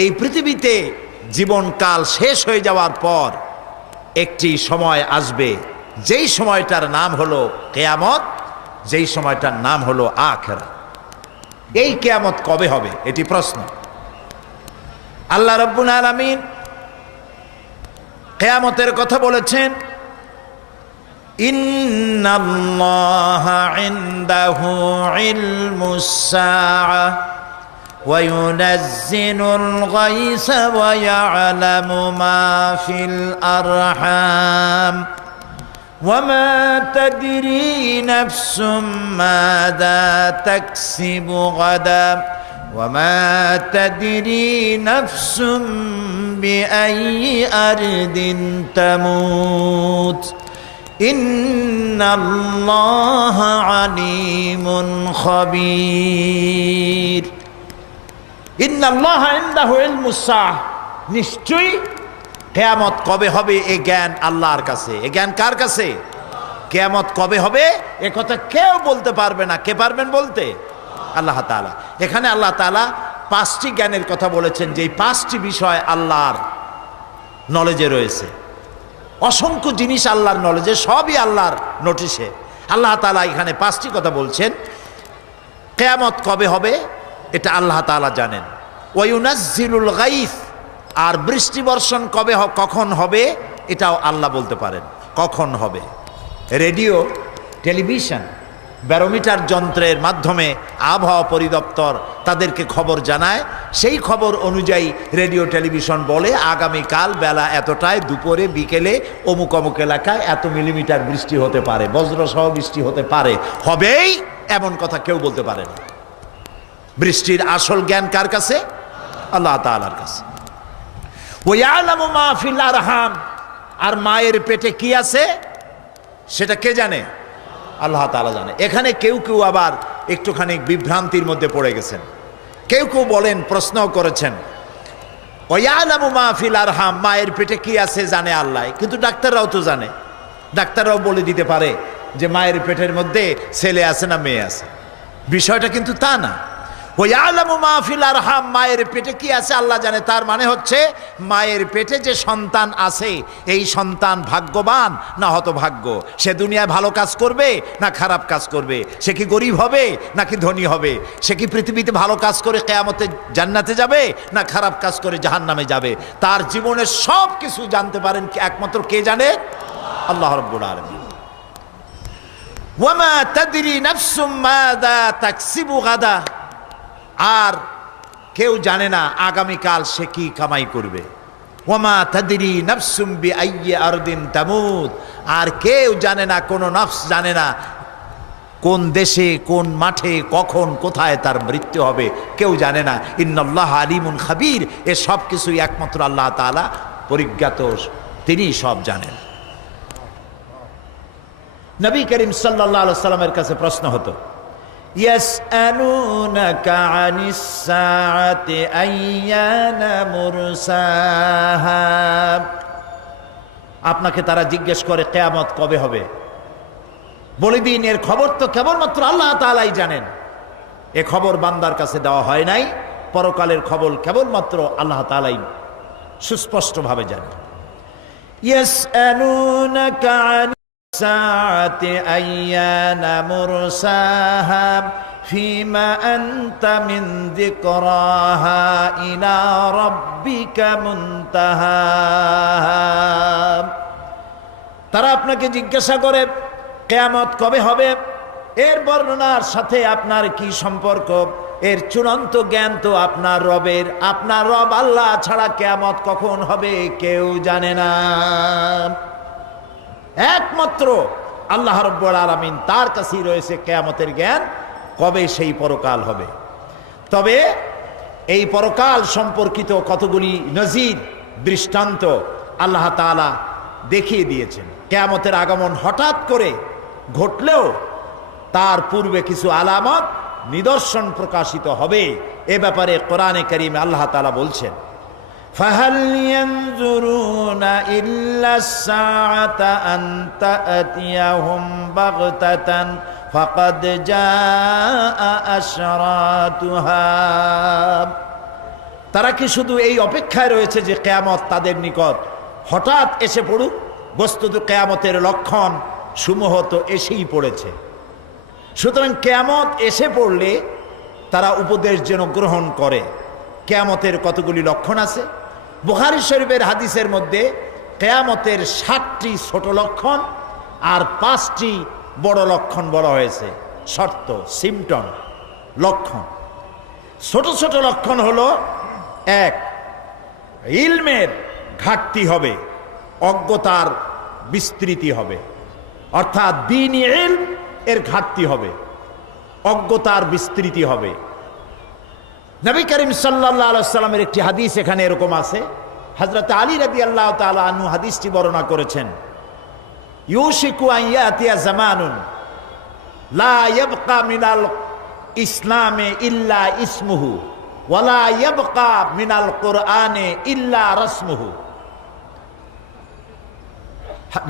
এই পৃথিবীতে জীবনকাল শেষ হয়ে যাওয়ার পর একটি সময় আসবে, যেই সময়টার নাম হলো কিয়ামত, যেই সময়টার নাম হলো আখিরাত। এই কিয়ামত কবে হবে এটি প্রশ্ন। আল্লাহ রাব্বুল আলামিন কিয়ামতের কথা বলেছেন, ইন্নাল্লাহা ইনদাহু ইলমুস সাআ ওয়া ইউনাজ্জিলুল গায়সা ওয়া ইয়ালামু মা ফিল আরহাম وما تدري نفس ماذا تكسب غدا وما تدري نفس بأي أرض تموت إن الله عليم خبير إن الله عنده علم الساعة নিশ্চয়ই কিয়ামত কবে হবে এ জ্ঞান আল্লাহর কাছে। এ জ্ঞান কার কাছে? কিয়ামত কবে হবে এ কথা কেউ বলতে পারবে না। কে পারবেন বলতে? আল্লাহ তাআলা। এখানে আল্লাহ তাআলা 5টি জ্ঞানের কথা বলেছেন, যে এই 5টি বিষয় আল্লাহর নলেজে রয়েছে। অসংখ্য জিনিস আল্লাহর নলেজে, সবই আল্লাহর নোটিশে। আল্লাহ তাআলা এখানে 5টি কথা বলছেন। কিয়ামত কবে হবে এটা আল্লাহ তাআলা জানেন। ওয়া ইউনাজ্জিলুল গায়স, আর বৃষ্টি বর্ষণ কবে কখন হবে এটাও আল্লাহ বলতে পারেন কখন হবে। রেডিও, টেলিভিশন, ব্যারোমিটার যন্ত্রের মাধ্যমে আবহাওয়া পরিদপ্তর তাদেরকে খবর জানায়। সেই খবর অনুযায়ী রেডিও টেলিভিশন বলে আগামীকাল বেলা এতটায়, দুপুরে, বিকেলে অমুক অমুক এলাকায় এত মিলিমিটার বৃষ্টি হতে পারে, বজ্রসহ বৃষ্টি হতে পারে। হবেই এমন কথা কেউ বলতে পারে না। বৃষ্টির আসল জ্ঞান কার কাছে? আল্লাহ তাআলার কাছে। ওয়ায়ালামু মা ফিল আরহাম, আর মায়ের পেটে কি আছে সেটা কে জানে? আল্লাহ তাআলা জানে। এখানে কেউ কেউ আবার একটুখানি বিভ্রান্তির মধ্যে পড়ে গেছেন। কেউ কেউ বলেন, প্রশ্ন করেছেন, ওয়ায়ালামু মা ফিল আরহাম, মায়ের পেটে কি আছে জানে আল্লাহ, কিন্তু ডাক্তাররাও তো জানে। ডাক্তাররাও বলে দিতে পারে যে মায়ের পেটের মধ্যে ছেলে আছে না মেয়ে আছে। বিষয়টা কিন্তু তা না। ওয়ালামু মা ফিল আরহাম, মায়ের পেটে কি আছে আল্লাহ জানে। তার মানে হচ্ছে মায়ের পেটে যে সন্তান আছে এই সন্তান ভাগ্যবান না হতভাগ্য, সে দুনিয়ায় ভালো কাজ করবে না খারাপ কাজ করবে, সে কি গরিব হবে নাকি ধনী হবে, সে কি পৃথিবীতে ভালো কাজ করে কিয়ামতে জান্নাতে যাবে না খারাপ কাজ করে জাহান্নামে যাবে। তার জীবনের সব কিছু জানতে পারেন একমাত্র কে জানে? আল্লাহ রাব্বুল আলামিন। ওয়ামা তাদরি নাফসুম মাযা তাকসিবু গাদা, আর কেউ জানে না আগামীকাল সে কি কামাই করবে। ওয়ামা তাদরি নাফসুম বিআইয়ি আরদিন তামুত, আর কেউ জানে না, কোনো নফস জানে না কোন দেশে কোন মাঠে কখন কোথায় তার মৃত্যু হবে, কেউ জানে না। ইন্নাল্লাহ আলিমুন খাবীর, এ সব কিছুই একমাত্র আল্লাহ তাআলা পরিজ্ঞাত, তিনি সব জানেন। নবী করিম সাল্লাল্লাহু আলাইহি সাল্লামের কাছে প্রশ্ন হতো, ইয়াসআলুনাকা আনিস সাআতি আইয়ানা মুরসাহা, আপনাকে তারা জিজ্ঞেস করে কিয়ামত কবে হবে। বলে দিন এর খবর তো কেবলমাত্র আল্লাহ তাআলাই জানেন। এ খবর বান্দার কাছে দেওয়া হয় নাই, পরকালের খবর কেবলমাত্র আল্লাহ তাআলাই সুস্পষ্টভাবে জানেন। ইয়াসআলুনাকা সাআতি আইয়ানা মুরসাহা ফিমা আনতা মিন যিকরাহা ইলা রাব্বিকা মুনতাহা, তারা আপনাকে জিজ্ঞাসা করে কিয়ামত কবে হবে, এর বর্ণনার সাথে আপনার কি সম্পর্ক। এর চূড়ান্ত জ্ঞান তো আপনার রবের, আপনার রব আল্লাহ ছাড়া কিয়ামত কখন হবে কেউ জানে না। একমাত্র আল্লাহ রাব্বুল আলামিন, তার কাছেই রয়েছে কিয়ামতের জ্ঞান, কবে সেই পরকাল হবে। তবে এই পরকাল সম্পর্কিত কতগুলি নজির দৃষ্টান্ত আল্লাহ তাআলা দেখিয়ে দিয়েছেন। কিয়ামতের আগমন হঠাৎ করে ঘটলেও তার পূর্বে কিছু আলামত নিদর্শন প্রকাশিত হবে, এ ব্যাপারে কোরআনে কারীমে আল্লাহ তাআলা বলছেন, ফাহাল ইয়ানজুরুনা ইল্লা সাআতা আন তা'তিয়াহুম বাগতাতান ফাকাদ জাআ আশরাতুহা, তারা কি শুধু এই অপেক্ষায় রয়েছে যে কিয়ামত তাদের নিকট হঠাৎ এসে পড়ুক। বস্তুত কিয়ামতের লক্ষণ সমূহ তো এসেই পড়েছে। সুতরাং কিয়ামত এসে পড়লে তারা উপদেশ যেন গ্রহণ করে। কিয়ামতের কতগুলি লক্ষণ আছে। বুখারী শরীফের হাদিসের মধ্যে কিয়ামতের 7টি ছোট লক্ষণ আর 5টি বড় লক্ষণ বলা হয়েছে। শর্ত, সিমটম, লক্ষণ। ছোট ছোট লক্ষণ হলো, 1, ইলমের ঘাটতি হবে, অজ্ঞতার বিস্তৃতি হবে, অর্থাৎ দ্বীনি ইলম এর ঘাটতি হবে, অজ্ঞতার বিস্তৃতি হবে। নবী করিম সাল্লাল্লাহু আলাইহি সাল্লামের একটি হাদিস এখানে এরকম আছে। হযরত আলী রাদিয়াল্লাহু তাআলা আনহু হাদিসটি বর্ণনা করেছেন, ইউশিকু আন ইয়াতিয়া জামানুন লা ইয়াবকা মিনাল ইসলামে ইল্লা ইসমুহু ওয়া লা ইয়াবকা মিনাল কুরআনে ইল্লা রাসমুহু।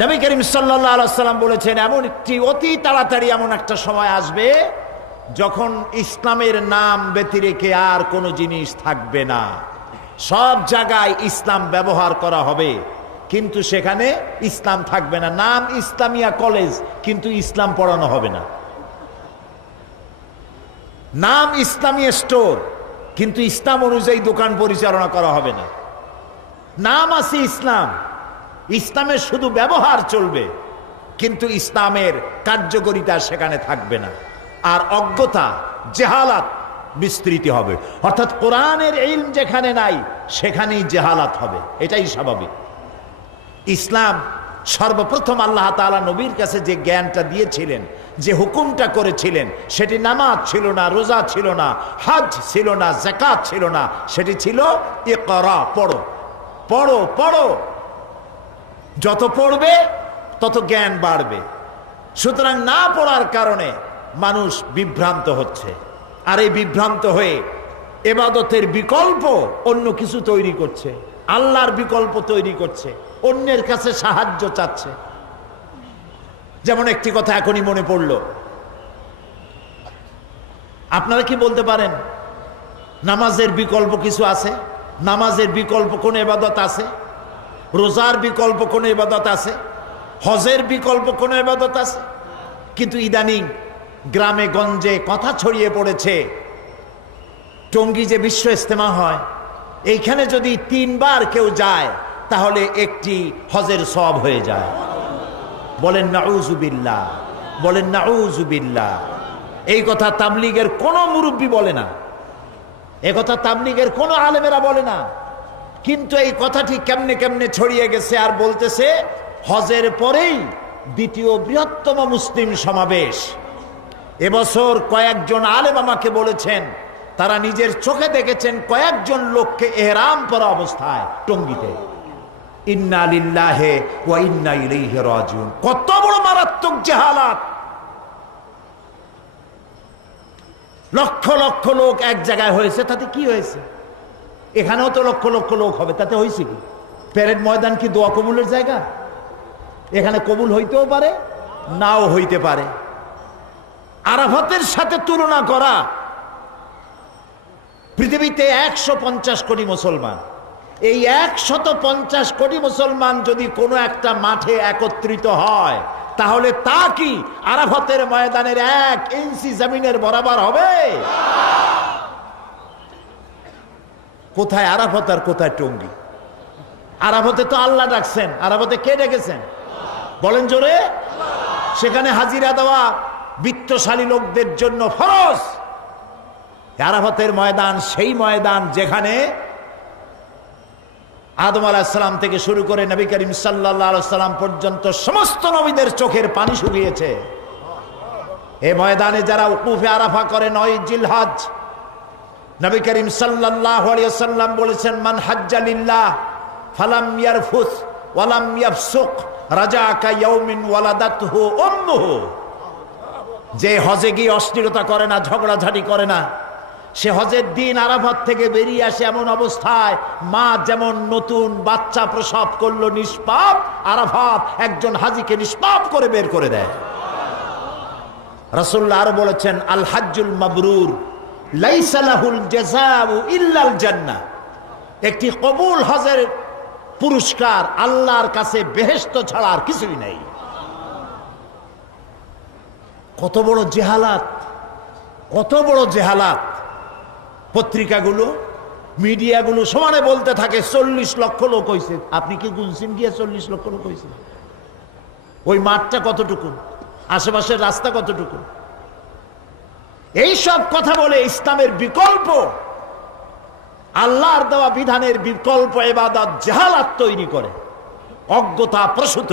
নবী করিম সাল্লাল্লাহু আলাইহি সাল্লাম বলেছেন, এমন একটি অতি তাড়াতাড়ি এমন একটা সময় আসবে যখন ইসলামের নাম ব্যতিরেকে আর কোনো জিনিস থাকবে না। সব জায়গায় ইসলাম ব্যবহার করা হবে, কিন্তু সেখানে ইসলাম থাকবে না। নাম ইসলামিয়া কলেজ, কিন্তু ইসলাম পড়ানো হবে না। নাম ইসলামী স্টোর, কিন্তু ইসলাম অনুযায়ী দোকান পরিচালনা করা হবে না। নাম আছে ইসলাম, ইসলামের শুধু ব্যবহার চলবে, কিন্তু ইসলামের কার্যকারিতা সেখানে থাকবে না। আর অজ্ঞতা, জেহালাত বিস্তৃতি হবে। অর্থাৎ কোরআনের ইলম যেখানে নাই সেখানেই জেহালাত হবে, এটাই স্বাভাবিক। ইসলাম সর্বপ্রথম আল্লাহ তাআলা নবীর কাছে যে জ্ঞানটা দিয়েছিলেন, যে হুকুমটা করেছিলেন, সেটি নামাজ ছিল না, রোজা ছিল না, হজ ছিল না, যাকাত ছিল না, সেটি ছিল ইকরা, পড়ো পড়ো পড়ো। যত পড়বে তত জ্ঞান বাড়বে। সুতরাং না পড়ার কারণে মানুষ বিভ্রান্ত হচ্ছে, আর এই বিভ্রান্ত হয়ে ইবাদতের বিকল্প অন্য কিছু তৈরি করছে, আল্লাহর বিকল্প তৈরি করছে, অন্যের কাছে সাহায্য চাচ্ছে। যেমন একটি কথা এখনই মনে পড়ল, আপনারা কি বলতে পারেন নামাজের বিকল্প কিছু আছে? নামাজের বিকল্প কোন ইবাদত আছে? রোজার বিকল্প কোন ইবাদত আছে? হজের বিকল্প কোন ইবাদত আছে? কিন্তু ইদানিং গ্রামে গঞ্জে কথা ছড়িয়ে পড়েছে, টঙ্গী যে বিশ্ব ইজতেমা হয়, এইখানে যদি 3 বার কেউ যায় তাহলে একটি হজের সওয়াব হয়ে যায়। বলেন নাউজুবিল্লাহ, বলেন নাউজুবিল্লাহ। এই কথা তাবলীগের কোনো মুরব্বী বলে না, এ কথা তাবলীগের কোনো আলেমেরা বলে না, কিন্তু এই কথাটি কেমনে কেমনে ছড়িয়ে গেছে আর বলতেছে হজের পরেই দ্বিতীয় বৃহত্তম মুসলিম সমাবেশ। এবছর কয়েকজন আলেম আমাকে বলেছেন তারা নিজের চোখে দেখেছেন কয়েকজন লোককে ইহরাম পরা অবস্থায় টঙ্গীতে। ইন্না লিল্লাহি ওয়া ইন্না ইলাইহি রাজিউন। কত বড় মারাত্মক জাহালাত! লক্ষ লক্ষ লোক এক জায়গায় হয়েছে, তাতে কি হয়েছে? এখানেও তো লক্ষ লক্ষ লোক হবে, তাতে হয়েছে কি? প্যারেড ময়দান কি দোয়া কবুলের জায়গা? এখানে কবুল হইতেও পারে, নাও হইতে পারে। আরাফাতের সাথে তুলনা করা, পৃথিবীতে 150 কোটি মুসলমান, এই 150 কোটি মুসলমান যদি কোনো একটা মাঠে একত্রিত হয় তাহলে তা কি আরাফাতের ময়দানের 1 ইঞ্চি জমিনের বরাবর হবে? কোথায় আরাফাত আর কোথায় টঙ্গী? আরাফাতে তো আল্লাহ ডাকছেন, আরাফাতে কে ডেকেছেন বলেন জোরে? সেখানে হাজিরা দেওয়া বিত্তশালী লোকদের জন্য ফরজ। আরাফাতের ময়দান সেই ময়দান যেখানে আদম আলাইহিস সালাম থেকে শুরু করে নবী করিম সাল্লাল্লাহু আলাইহি সাল্লাম পর্যন্ত সমস্ত নবীদের চোখের পানি শুকিয়েছে। এই ময়দানে যারা উকুফে আরাফা করে 9 জিলহজ, নবী করিম সাল্লাল্লাহু আলাইহি সাল্লাম বলেছেন মান হাজ্জা লিল্লাহ ফালাম ইয়ারফুস ওয়ালাম ইয়াফসুক রাজাকা ইয়াউমিন ওয়ালাদাতহু উম্মুহু। যে হজে গিয়ে অশ্লীলতা করে না, ঝগড়াঝাটি করে না, সে হজের দিন আরাফাত থেকে বেরিয়ে আসে এমন অবস্থায় মা যেমন নতুন বাচ্চা প্রসব করলো নিষ্পাপ, আরাফাত একজন হাজীকে নিষ্পাপ করে বের করে দেয়। রাসূলুল্লাহ আরো বলেছেন আল হাজ্জুল মাবরুর লাইসা লাহুল জাযাউ ইল্লাল জান্নাহ। একটি কবুল হজের পুরস্কার আল্লাহর কাছে বেহেশত ছাড়া আর কিছুই নেই। কত বড় জেহালাত, কত বড় জেহালাত! পত্রিকাগুলো, মিডিয়াগুলো সমানে বলতে থাকে 40 লক্ষ লোক হয়েছে। আপনি কি গুনছেন গিয়ে 40 লক্ষ লোক হয়েছে? ওই মাঠটা কতটুকু, আশেপাশের রাস্তা কতটুকু? এই সব কথা বলে ইসলামের বিকল্প, আল্লাহর দেওয়া বিধানের বিকল্প ইবাদত জাহালাত তৈরি করে, অজ্ঞতা প্রসূত।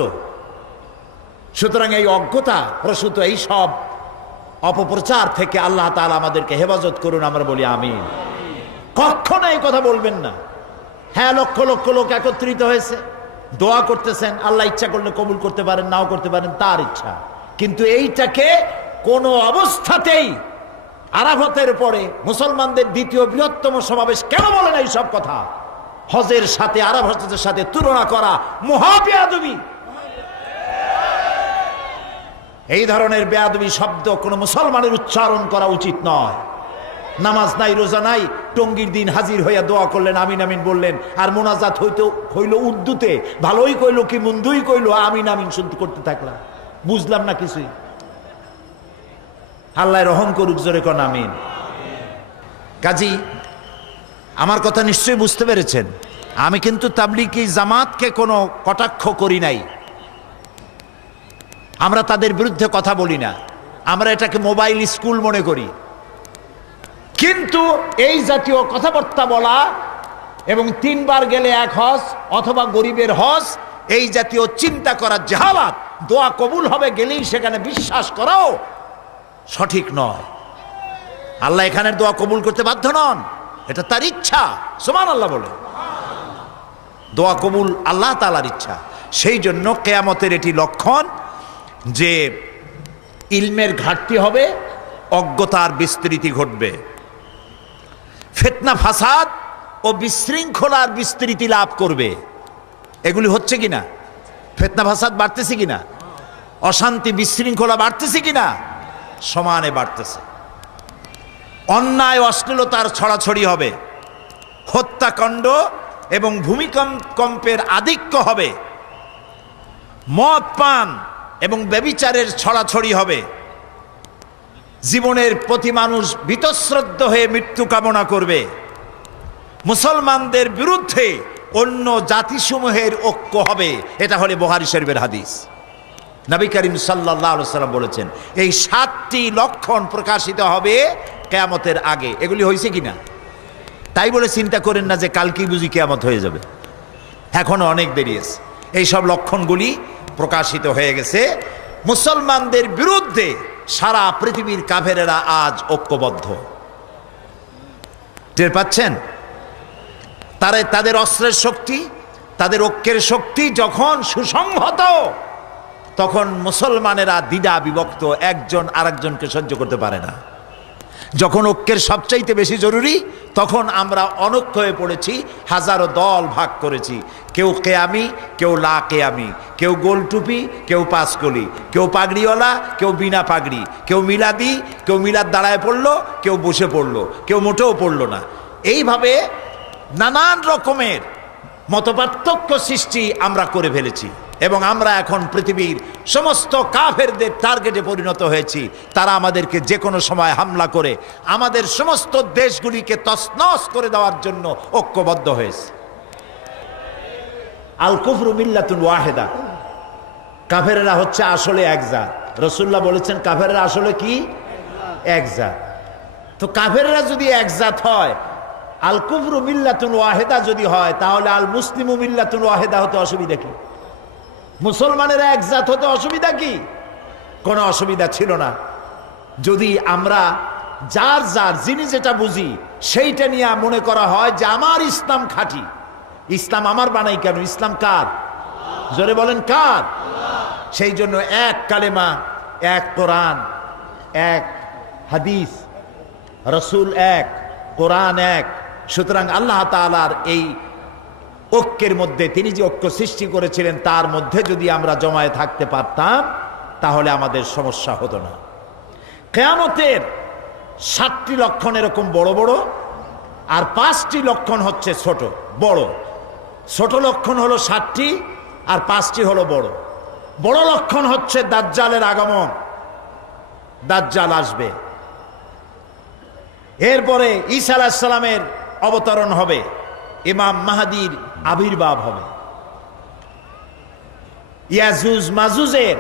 সুতরাং এই অজ্ঞতা প্রসূত এই সব অপপ্রচার থেকে আল্লাহ তাআলা আমাদেরকে হেফাজত করুন, আমরা বলি আমিন। কখনো এই কথা বলবেন না। হ্যাঁ, লক্ষ লক্ষ লোক একত্রিত হয়েছে, দোয়া করতেছেন, আল্লাহ ইচ্ছা করলে কবুল করতে পারেন, নাও করতে পারেন, তার ইচ্ছা। কিন্তু এইটাকে কোনো অবস্থাতেই আরাফাতের পরে মুসলমানদের দ্বিতীয় বৃহত্তম সমাবেশ কেন বলেন এই সব কথা? হজের সাথে আরাফাতের সাথে তুলনা করা মহা বেয়াদবি। এই ধরনের বেয়াদবি শব্দ কোন মুসলমানের উচ্চারণ করা উচিত নয়। নামাজ নাই, রোজা নাই, টঙ্গীর দিন হাজির হইয়া দোয়া করলেন, আমিন আমিন বললেন, আর মোনাজাত হইল উর্দুতে, ভালোই কইলো কি মন্দই কইলো, আমিন আমিন শুনতে করতে থাকলাম, বুঝলাম না কিছুই। আল্লাহ রহম করুক, জোরে কোন আমিন। কাজী আমার কথা নিশ্চয়ই বুঝতে পেরেছেন। আমি কিন্তু তাবলীগী জামাতকে কোনো কটাক্ষ করি নাই, আমরা তাদের বিরুদ্ধে কথা বলি না, আমরা এটাকে মোবাইল স্কুল মনে করি। কিন্তু এই জাতীয় কথাবার্তা বলা এবং 3 বার গেলে 1 হজ অথবা গরিবের হজ, এই জাতীয় চিন্তা করা জাহালাত, দোয়া কবুল হবে গেলেই সেখানে বিশ্বাস করাও সঠিক নয়। আল্লাহ এখানের দোয়া কবুল করতে বাধ্য নন, এটা তার ইচ্ছা। সুবহানাল্লাহ বলে, দোয়া কবুল আল্লাহ তাআলার ইচ্ছা। সেই জন্য কিয়ামতের এটি লক্ষণ যে ইলমের ঘাটতি হবে, অজ্ঞতার বিস্তৃতি ঘটবে, ফিতনা ফাসাদ ও বিশৃঙ্খলার বিস্তৃতি লাভ করবে। এগুলি হচ্ছে কিনা? ফিতনা ফাসাদ বাড়তেছে কিনা? অশান্তি বিশৃঙ্খলা বাড়তেছে কিনা? সমানে বাড়তেছে। অন্যায় অশ্লীলতার ছড়াছড়ি হবে, হত্যাকাণ্ড এবং ভূমিকম্পের আধিক্য হবে, মদ পান এবং ব্যভিচারের ছড়াছড়ি হবে। জীবনের প্রতি মানুষ বীতশ্রদ্ধ হয়ে মৃত্যু কামনা করবে। মুসলমানদের বিরুদ্ধে অন্য জাতিসমূহের ঐক্য হবে। এটা হলে বুখারী শরীফের হাদিস। নবী করিম সাল্লাল্লাহু আলাইহি ওয়াসাল্লাম বলেছেন এই 7টি লক্ষণ প্রকাশিত হবে কিয়ামতের আগে। এগুলি হয়েছে কিনা? তাই বলে চিন্তা করেন না যে কালকেই বুঝি কিয়ামত হয়ে যাবে, এখনো অনেক দেরি আছে। এই সব লক্ষণগুলি প্রকাশিত হয়ে গেছে। মুসলমানদের বিরুদ্ধে সারা পৃথিবীর কাফেরেরা আজ ঐক্যবদ্ধ। টের পাচ্ছেন? তাদের অস্ত্রের শক্তি, তাদের ঐক্যের শক্তি যখন সুসংহত, তখন মুসলমানেরা দ্বিধা বিভক্ত, একজন আরেকজনকে সহ্য করতে পারে না। যখন ঐক্যের সবচাইতে বেশি জরুরি, তখন আমরা অনৈক্য হয়ে পড়েছি, হাজারো দল ভাগ করেছি। কেউ কেয়ামি, কেউ লা কেয়ামি, কেউ গোল টুপি, কেউ পাঁচকলি, কেউ পাগড়িওয়ালা, কেউ বিনা পাগড়ি, কেউ মিলাদি, কেউ মিলাদ দাঁড়ায় পড়লো, কেউ বসে পড়লো, কেউ মোটেও পড়লো না। এইভাবে নানান রকমের মতপার্থক্য সৃষ্টি আমরা করে ফেলেছি এবং আমরা এখন পৃথিবীর সমস্ত কাফেরদের টার্গেটে পরিণত হয়েছি। তারা আমাদেরকে যে কোনো সময় হামলা করে আমাদের সমস্ত দেশগুলিকে তছনছ করে দেওয়ার জন্য ঐক্যবদ্ধ হয়েছে। আল কুফরু মিল্লাতুন ওয়াহিদা, কাফেরেরা হচ্ছে আসলে এক জাত। রাসূলুল্লাহ বলেছেন কাফেরেরা আসলে কি? এক জাত। তো কাফেরেরা যদি এক জাত হয়, আল কুফরু মিল্লাতুন ওয়াহিদা যদি হয়, তাহলে আল মুসলিমু মিল্লাতুন ওয়াহিদা হতে অসুবিধা কি? মুসলমানেরা এক জাত হতে অসুবিধা কি? কোনো অসুবিধা ছিল না যদি আমরা যার যার যিনি যেটা বুঝি সেইটা নিয়ে মনে করা হয় যে আমার ইসলাম খাঁটি। ইসলাম আমার বানাই কেন? ইসলাম কার? জোরে বলেন কার? সেই জন্য এক কালেমা, এক কোরআন, এক হাদিস, রসুল এক, কোরআন এক। সুতরাং আল্লাহ তাআলার এই ঐক্যের মধ্যে তিনি যে ঐক্য সৃষ্টি করেছিলেন তার মধ্যে যদি আমরা জমায়ে থাকতে পারতাম তাহলে আমাদের সমস্যা হতো না। কিয়ামতের 7টি লক্ষণ এরকম বড় বড়, আর 5টি লক্ষণ হচ্ছে ছোট। বড় ছোট লক্ষণ হলো 7টি, আর 5টি হলো বড়। বড় লক্ষণ হচ্ছে দাজ্জালের আগমন, দাজ্জাল আসবে। এরপরে ঈসা আলাইহিস সালামের অবতরণ হবে, ইমাম মাহদীর আবির্ভাব হবে, ইয়াজুজ মাজুজের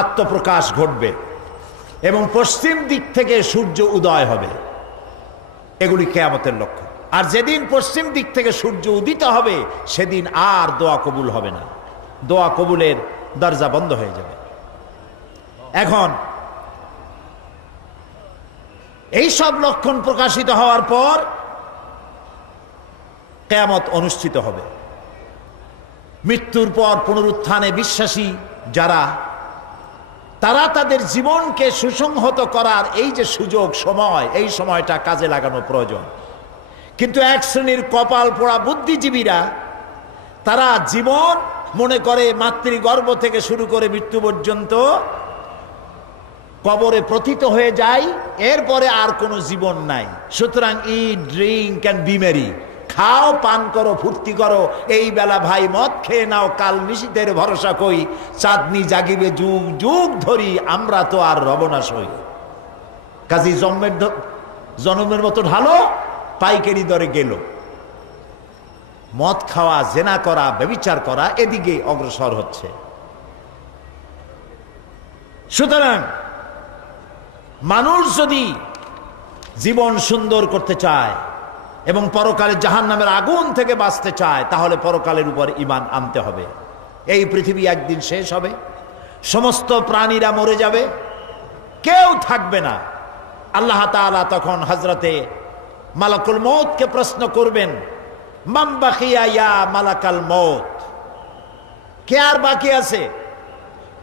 আত্মপ্রকাশ ঘটবে এবং পশ্চিম দিক থেকে সূর্য উদয় হবে। এগুলি কিয়ামতের লক্ষণ। আর যেদিন পশ্চিম দিক থেকে সূর্য উদিত হবে সেদিন আর দোয়া কবুল হবে না, দোয়া কবুলের দরজা বন্ধ হয়ে যাবে। এখন এই সব লক্ষণ প্রকাশিত হওয়ার পর কিয়ামত অনুষ্ঠিত হবে। মৃত্যুর পর পুনরুত্থানে বিশ্বাসী যারা, তারা তাদের জীবনকে সুসংহত করার এই যে সুযোগ, সময়, এই সময়টা কাজে লাগানো প্রয়োজন। কিন্তু এক শ্রেণীর কপাল পোড়া বুদ্ধিজীবীরা তারা জীবন মনে করে মাতৃগর্ভ থেকে শুরু করে মৃত্যু পর্যন্ত কবরে প্রথিত হয়ে যায়, এরপরে আর কোনো জীবন নাই। সুতরাং ইট, ড্রিঙ্ক অ্যান্ড বি মেরি, খাও, পান করো, ফুর্তি করো। এই বেলা ভাই মদ খেয়ে নাও, কাল নিশীথের ভরসা কই, চাঁদনি জাগিবে যুগ যুগ ধরি, আমরা তো আর রব না সই। কাজী জন্মের মতো ঢালো, পাইকারি দরে গেল। মদ খাওয়া, জেনা করা, ব্যভিচার করা এদিকে অগ্রসর হচ্ছে। সুতরাং মানুষ যদি জীবন সুন্দর করতে চায় এবং পরকালে জাহান্নামের আগুন থেকে বাঁচতে চায়, তাহলে পরকালের উপর ঈমান আনতে হবে। এই পৃথিবী একদিন শেষ হবে, সমস্ত প্রাণীরা মরে যাবে, কেউ থাকবে না। আল্লাহ তাআলা তখন হযরতে মালাকুল মউতকে প্রশ্ন করবেন, মান বাকিয়া ইয়া মালাকাল মউত, কে আর বাকি আছে?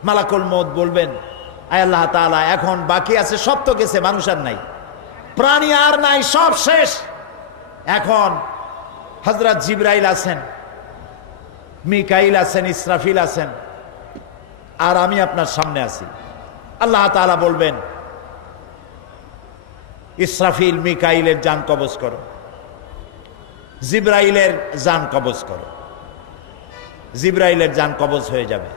মালাকুল মউত বলবেন, আয় আল্লাহ তাআলা, এখন বাকি আছে সব তো গেছে, মানুষ আর নাই, প্রাণী আর নাই, সব শেষ। এখন হযরত জিবরাইল আছেন, মিকাইল আছেন, ইসরাফিল আছেন, আর আমি আপনার সামনে আছি। আল্লাহ তাআলা বলবেন, ইসরাফিল মিকাইলের জান কবজ করো, জিব্রাইলের জান কবজ করো। জিব্রাইলের জান কবজ হয়ে যাবে।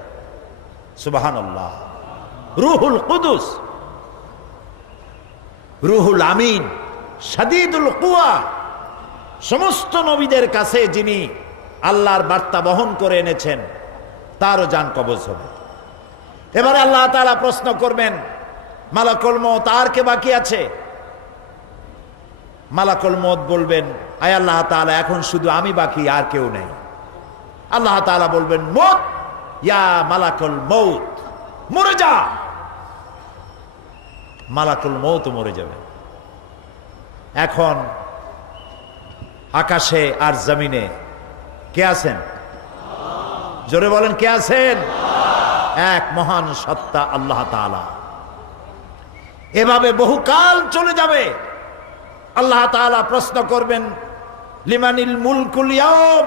সুবহানাল্লাহ। রূহুল কুদুস, রূহুল আমিন, শাদীদুল কুওয়া, সমস্ত নবীদের কাছে যিনি আল্লাহর বার্তা বহন করে এনেছেন তারও জান কবজ হবে। এবারে আল্লাহ তাআলা প্রশ্ন করবেন, মালাকুল মউত আর কে বাকি আছে? মালাকুল মউত বলবেন, আয় আল্লাহ তাআলা, এখন শুধু আমি বাকি, আর কেউ নেই। আল্লাহ তাআলা বলবেন, মউত, ইয়া মালাকুল মউত, মরে যা। মালাকুল মউত মরে যাবে। এখন আকাশে আর জমিনে কে আছেন? জোরে বলেন, কে আছেন? এক মহান সত্তা আল্লাহ তাআলা। এভাবে বহুকাল চলে যাবে। আল্লাহ তাআলা প্রশ্ন করবেন, লিমানিল মুলকুল ইয়াউম,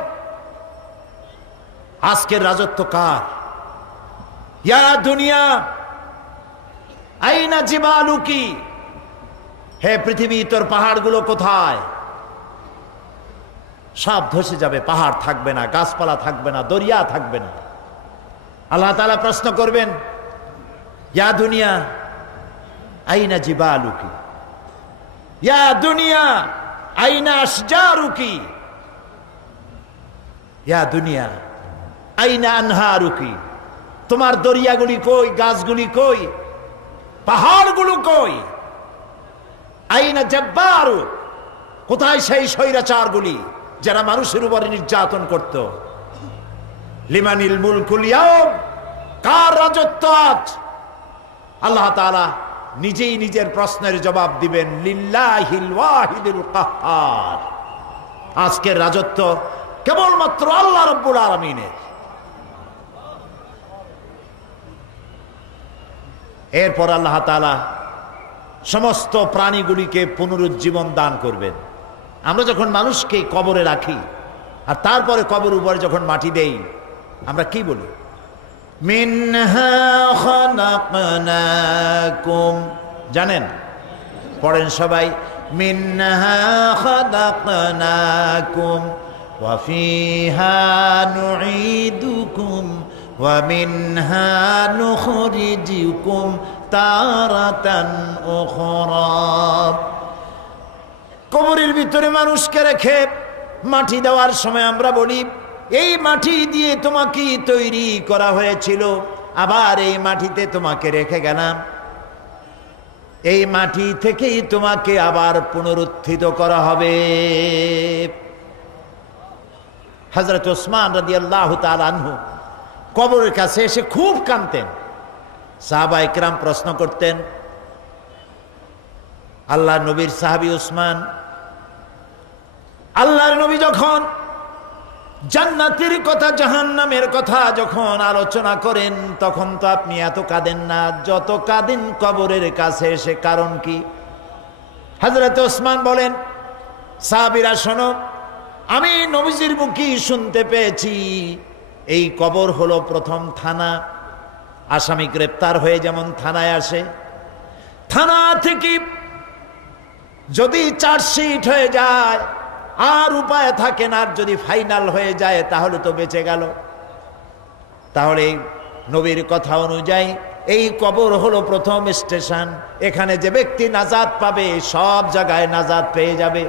আজকের রাজত্ব কার? ইয়া দুনিয়া আইনা জিবালুকি, হে পৃথিবী তোর পাহাড়গুলো কোথায়? সব ধসে যাবে, পাহাড় থাকবে না, গাছপালা থাকবে না, দরিয়া থাকবে না। আল্লাহ তাআলা প্রশ্ন করবেন, ইয়া দুনিয়া আইনা জিবালুকি, ইয়া দুনিয়া আইনা আশজারুকি, ইয়া দুনিয়া আইনা আনহারুকি, তোমার দরিয়াগুলি কই, গাছগুলি কই, পাহাড়গুলো কই? আইনা জাব্বারু, কোথায় সেই স্বৈরাচারগুলি যারা মানুষের উপরে নির্যাতন করত? লিমানিল মুলকুল ইয়াউম, কার রাজত্ব আজ? আল্লাহ তাআলা নিজেই নিজের প্রশ্নের জবাব দিবেন, লিল্লাহিল ওয়াহিদুল কাহ্হার, আজকের রাজত্ব কেবলমাত্র আল্লাহ রাব্বুল আলামিনের। এরপর আল্লাহ তাআলা সমস্ত প্রাণীগুলিকে পুনরুজ্জীবন দান করবেন। আমরা যখন মানুষকে কবরে রাখি আর তারপরে কবর উপরে যখন মাটি দেই, আমরা কি বলি? মিনহা খালাকনাকুম, জানেন? পড়েন সবাই, মিনহা খালাকনাকুম ওয়া ফিহা নুঈদুকুম ওয়া মিনহা নুখরিজুকুম তারাতান উখরা। কবরের ভিতরে মানুষকে রেখে মাটি দেওয়ার সময় আমরা বলি, এই মাটি দিয়ে তোমাকে তৈরি করা হয়েছিল, আবার এই মাটিতে তোমাকে রেখে গেলাম, এই মাটি থেকেই তোমাকে আবার পুনরুত্থিত করা হবে। হযরত ওসমান রাদিয়াল্লাহু তাআলা আনহু কবরের কাছে এসে খুব কাঁদতেন। সাহাবায়ে কেরাম প্রশ্ন করতেন, আল্লাহ নবীর সাহাবী ওসমান, আল্লাহর নবী যখন জান্নাতের কথা, জাহান্নামের কথা যখন আলোচনা করেন, তখন তো আপনি এত কাঁদেন না যত কাঁদেন কবরের কাছে এসে, কারণ কি? হযরত ওসমান বলেন, সাহাবীরা শোনো, আমি নবীজির মুখে শুনতে পেয়েছি এই কবর হলো প্রথম থানা। আসামি গ্রেপ্তার হয়ে যেমন থানায় আসে, থানা থেকে যদি চার্জশিট হয়ে যায় আর উপায় থাকে না, আর যদি ফাইনাল হয়ে যায় তাহলে তো বেঁচে গেল। তাহলে নবীর কথা অনুযায়ী এই কবর হলো প্রথম স্টেশন। এখানে যে ব্যক্তি নাজাত পাবে সব জায়গায় নাজাত পেয়ে যাবে।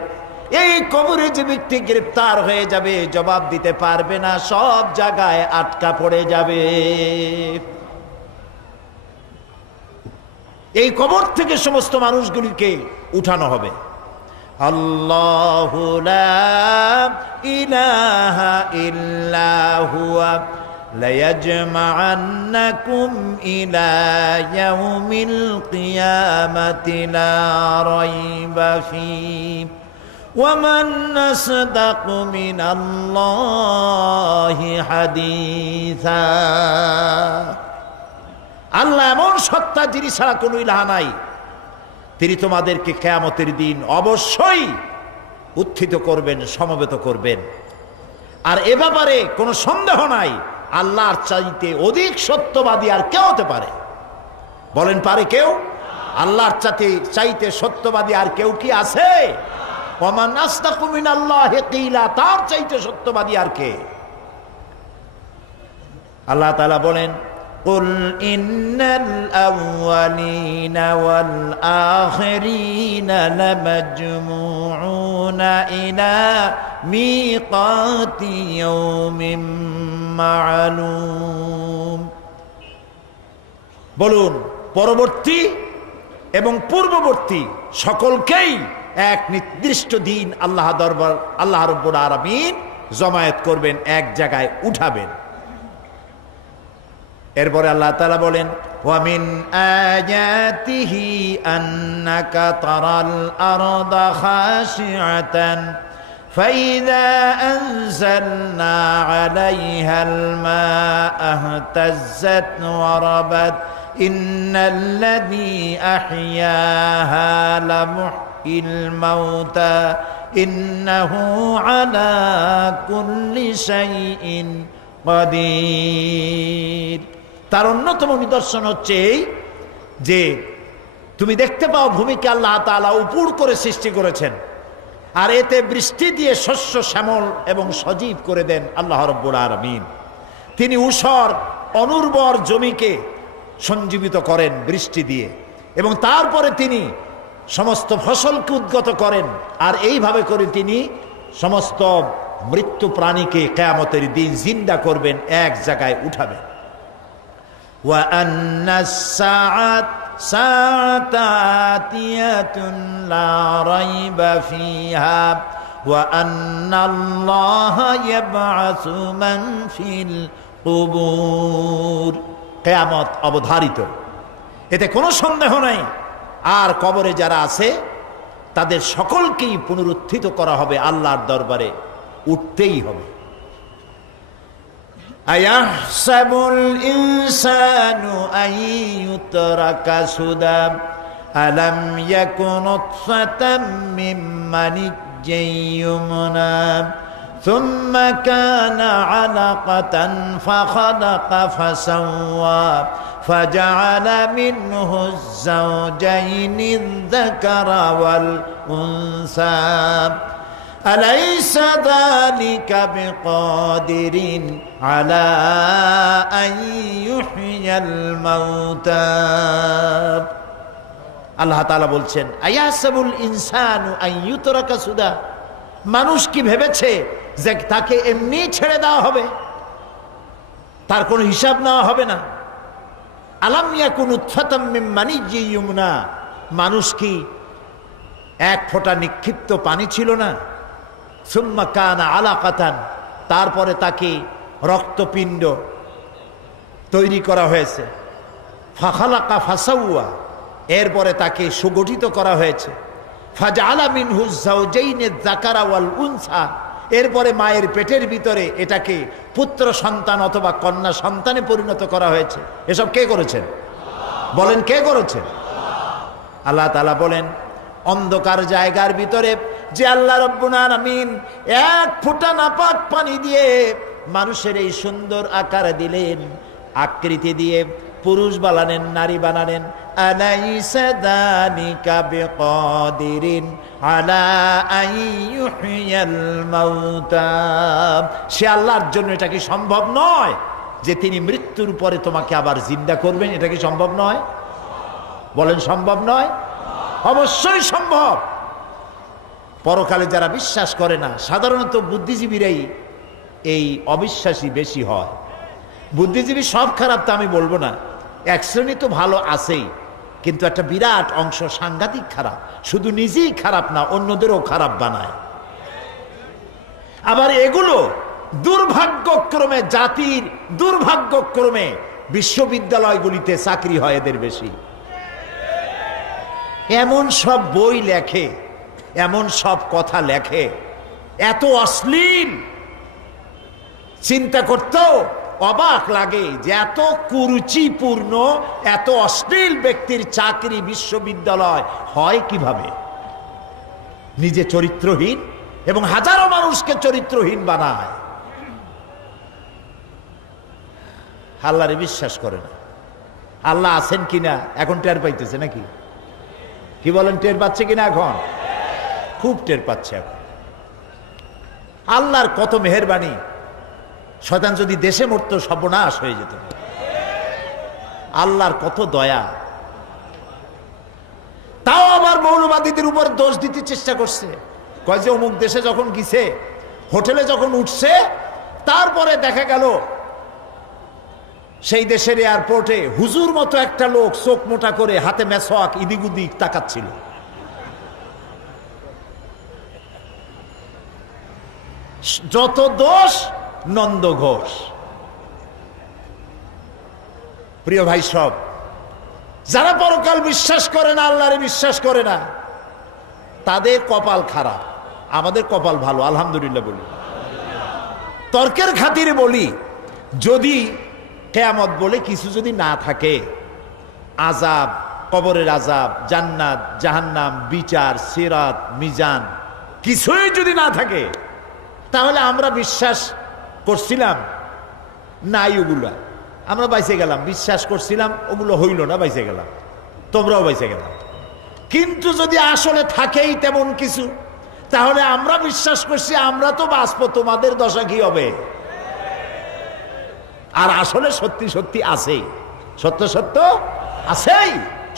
এই কবরে যে ব্যক্তি গ্রেপ্তার হয়ে যাবে, জবাব দিতে পারবে না, সব জায়গায় আটকা পড়ে যাবে। এই কবর থেকে সমস্ত মানুষগুলিকে উঠানো হবে। আল্লাহু লা ইলাহা ইল্লা হুয়া লায়াজমাআন্নাকুম ইলা ইয়াউমিল কিয়ামাতি লা রাইবা ফীহি ওয়া মান আসদাকু মিনাল্লাহি হাদীসা। আল্লাহ এমন সত্তা যিনি ছাড়া কোনো ইলাহা নাই, তিনি তোমাদেরকে কিয়ামতের দিন অবশ্যই উত্থিত করবেন, সমবেত করবেন। আর এ ব্যাপারে কোনো সন্দেহ নাই, আল্লাহর চাইতে অধিক সত্যবাদী আর কেউ হতে পারে? বলেন, পারে কেউ? আল্লাহর চাইতে সত্যবাদী আর কেউ কি আছে? ওয়া মান আসদাকু মিনাল্লাহি কিলা, তার চাইতে সত্যবাদী আর কে? আল্লাহ তাআলা বলেন, কুল ইন্নাল আউয়ালিনা ওয়াল আখিরিনা লামাজমুউনা ইলা মিকাতি ইয়াউমিন মা'লুম। বলুন, পরবর্তী এবং পূর্ববর্তী সকলকেই এক নির্দিষ্ট দিন আল্লাহ দরবার, আল্লাহ রাব্বুল আলামিন জমায়েত করবেন, এক জায়গায় উঠাবেন। এরপরে আল্লাহ তাআলা বলেন, ওয়া মিন আয়াতিহি আন্নাকা তারাল আরদা খাশিআতান ফাইযা আনজালনা আলাইহাল মাআ ইহতাজ্জাত ওয়া রাবাত ইন্নাল্লাযী আহইয়াহা লামুহয়িল মাউতা ইন্নাহু আলা কুল্লি শাইইন কাদির। তার অন্যতম নিদর্শন হচ্ছে এই যে তুমি দেখতে পাও ভূমিকে আল্লাহ তাআলা উপুড় করে সৃষ্টি করেছেন, আর এতে বৃষ্টি দিয়ে শস্য শ্যামল এবং সজীব করে দেন আল্লাহ রাব্বুল আলামিন। তিনি ঊষর অনুর্বর জমিকে সঞ্জীবিত করেন বৃষ্টি দিয়ে, এবং তারপরে তিনি সমস্ত ফসলকে উদ্গত করেন, আর এইভাবে করে তিনি সমস্ত মৃত্যু প্রাণীকে কিয়ামতের দিন জিন্দা করবেন, এক জায়গায় উঠাবেন। ওয়া আন্নাস সাআতা আতিয়াতুন লা রাইবা ফিহা ওয়া আন্নাল্লাহা ইয়াবআসু মান ফিল কুবুর। কিয়ামত অবধারিত, এতে কোনো সন্দেহ নাই। আর কবরে যারা আছে তাদের সকলকেই পুনরুত্থিত করা হবে, আল্লাহর দরবারে উঠতেই হবে। আয়াহসাবুল ইনসানু আইয়ুতরাকা সুদা আলাম ইয়াকুন নুতফাতাম মিন মানিয়্যিন ইউমনা সুম্মা কানা আলাকাতান ফাখালাকা ফাসাওয়া ফাজআলা মিনহু আয-যাওজাইনি আয-যাকারা ওয়াল উনসা আলাইসা যালিকা বিকাদিরিন আলা আন ইউহইয়াল মাউতা। আল্লাহ তাআলা বলছেন, আয়াসাবুল ইনসানু আন ইউতরাকা সুদা, মানুষ কি ভেবেছে যে তাকে এমনি ছেড়ে দেওয়া হবে, তার কোনো হিসাব নেওয়া হবে না? আলাম ইয়াকুন নুতফাতাম মিন মানিয়্যিন ইউমনা, মানুষ কি এক ফোঁটা নিক্ষিপ্ত পানি ছিল না? সুম্মা কানা আলাকাতান, তারপরে তাকে রক্তপিণ্ড তৈরি করা হয়েছে। ফাখালাকা ফাসাওয়া, এরপরে তাকে সুগঠিত করা হয়েছে। ফাজআলা মিনহু আয-যাওজাইনি আয-যাকারা ওয়াল উনসা, এরপরে মায়ের পেটের ভিতরে এটাকে পুত্র সন্তান অথবা কন্যা সন্তানে পরিণত করা হয়েছে। এসব কে করেছেন? বলেন, কে করেছেন? আল্লাহ তাআলা বলেন, অন্ধকার জায়গার ভিতরে যে আল্লাহ রাব্বুল আলামিন এক ফোঁটা নাপাক পানি দিয়ে মানুষের এই সুন্দর আকার দিলেন, আকৃতি দিয়ে পুরুষ বানালেন, নারী বানালেন। আলাইসা যালিকা বিকাদিরিন আলা আন ইউহইয়াল মাউতা, সে আল্লাহর জন্য এটা কি সম্ভব নয় যে তিনি মৃত্যুর পরে তোমাকে আবার জিন্দা করবেন? এটা কি সম্ভব নয়? বলেন, সম্ভব নয়? অবশ্যই সম্ভব। পরকালে যারা বিশ্বাস করে না, সাধারণত বুদ্ধিজীবীরাই এই অবিশ্বাসী বেশি হয়। বুদ্ধিজীবী সব খারাপ তা আমি বলবো না, এক শ্রেণী তো ভালো আছেই, কিন্তু একটা বিরাট অংশ সাংঘাতিক খারাপ। শুধু নিজেই খারাপ না, অন্যদেরও খারাপ বানায়। আবার এগুলো দুর্ভাগ্যক্রমে, জাতির দুর্ভাগ্যক্রমে বিশ্ববিদ্যালয়গুলিতে চাকরি হয় এদের বেশি। এমন সব বই লেখে, এমন সব কথা লেখে, এত অশ্লীল, চিন্তা করতেও অবাক লাগে যে এত কুরুচিপূর্ণ, এত অশ্লীল ব্যক্তির চাকরি বিশ্ববিদ্যালয় হয় কিভাবে? নিজে চরিত্রহীন এবং হাজারো মানুষকে চরিত্রহীন বানায়। আল্লাহরে বিশ্বাস করে না। আল্লাহ আছেন কিনা এখন টের পাইতেছে নাকি? কি বলেন, টের পাচ্ছে কিনা? এখন খুব টের পাচ্ছে। এখন আল্লাহর কত মেহেরবানি, শয়তান যদি দেশে মরতো সর্বনাশ হয়ে যেত। আল্লাহর কত দয়া। তাও আবার মৌলবাদীদের উপর দোষ দিতে চেষ্টা করছে। কয় যে অমুক দেশে যখন গেছে, হোটেলে যখন উঠছে, তারপরে দেখা গেল সেই দেশের এয়ারপোর্টে হুজুর মতো একটা লোক চোখ মোটা করে হাতে মেসওয়াক ইদিক উদিক তাকাচ্ছিল। যত দোষ নন্দ ঘোষ। প্রিয় ভাই, সব যারা পরকাল বিশ্বাস করে না, আল্লাহরে বিশ্বাস করে না, তাদের কপাল খারাপ। আমাদের কপাল ভালো, আলহামদুলিল্লাহ বলি। তর্কের খাতিরে বলি, যদি কিয়ামত বলে কিছু যদি না থাকে, আযাব, কবরের আযাব, জান্নাত, জাহান্নাম, বিচার, সিরাত, মিজান কিছুই যদি না থাকে, তাহলে আমরা বিশ্বাস করছিলাম নাই ওগুলা, আমরা বাইসে গেলাম। বিশ্বাস করছিলাম, ওগুলো হইল না, বাইসে গেলাম, তোমরাও বাইসে গেলাম। কিন্তু যদি আসলে থাকেই তেমন কিছু, তাহলে আমরা বিশ্বাস করছি আমরা তো বাঁচবো, তোমাদের দশা কি হবে? আর আসলে সত্যি সত্যি আছেই, সত্য সত্য আছেই।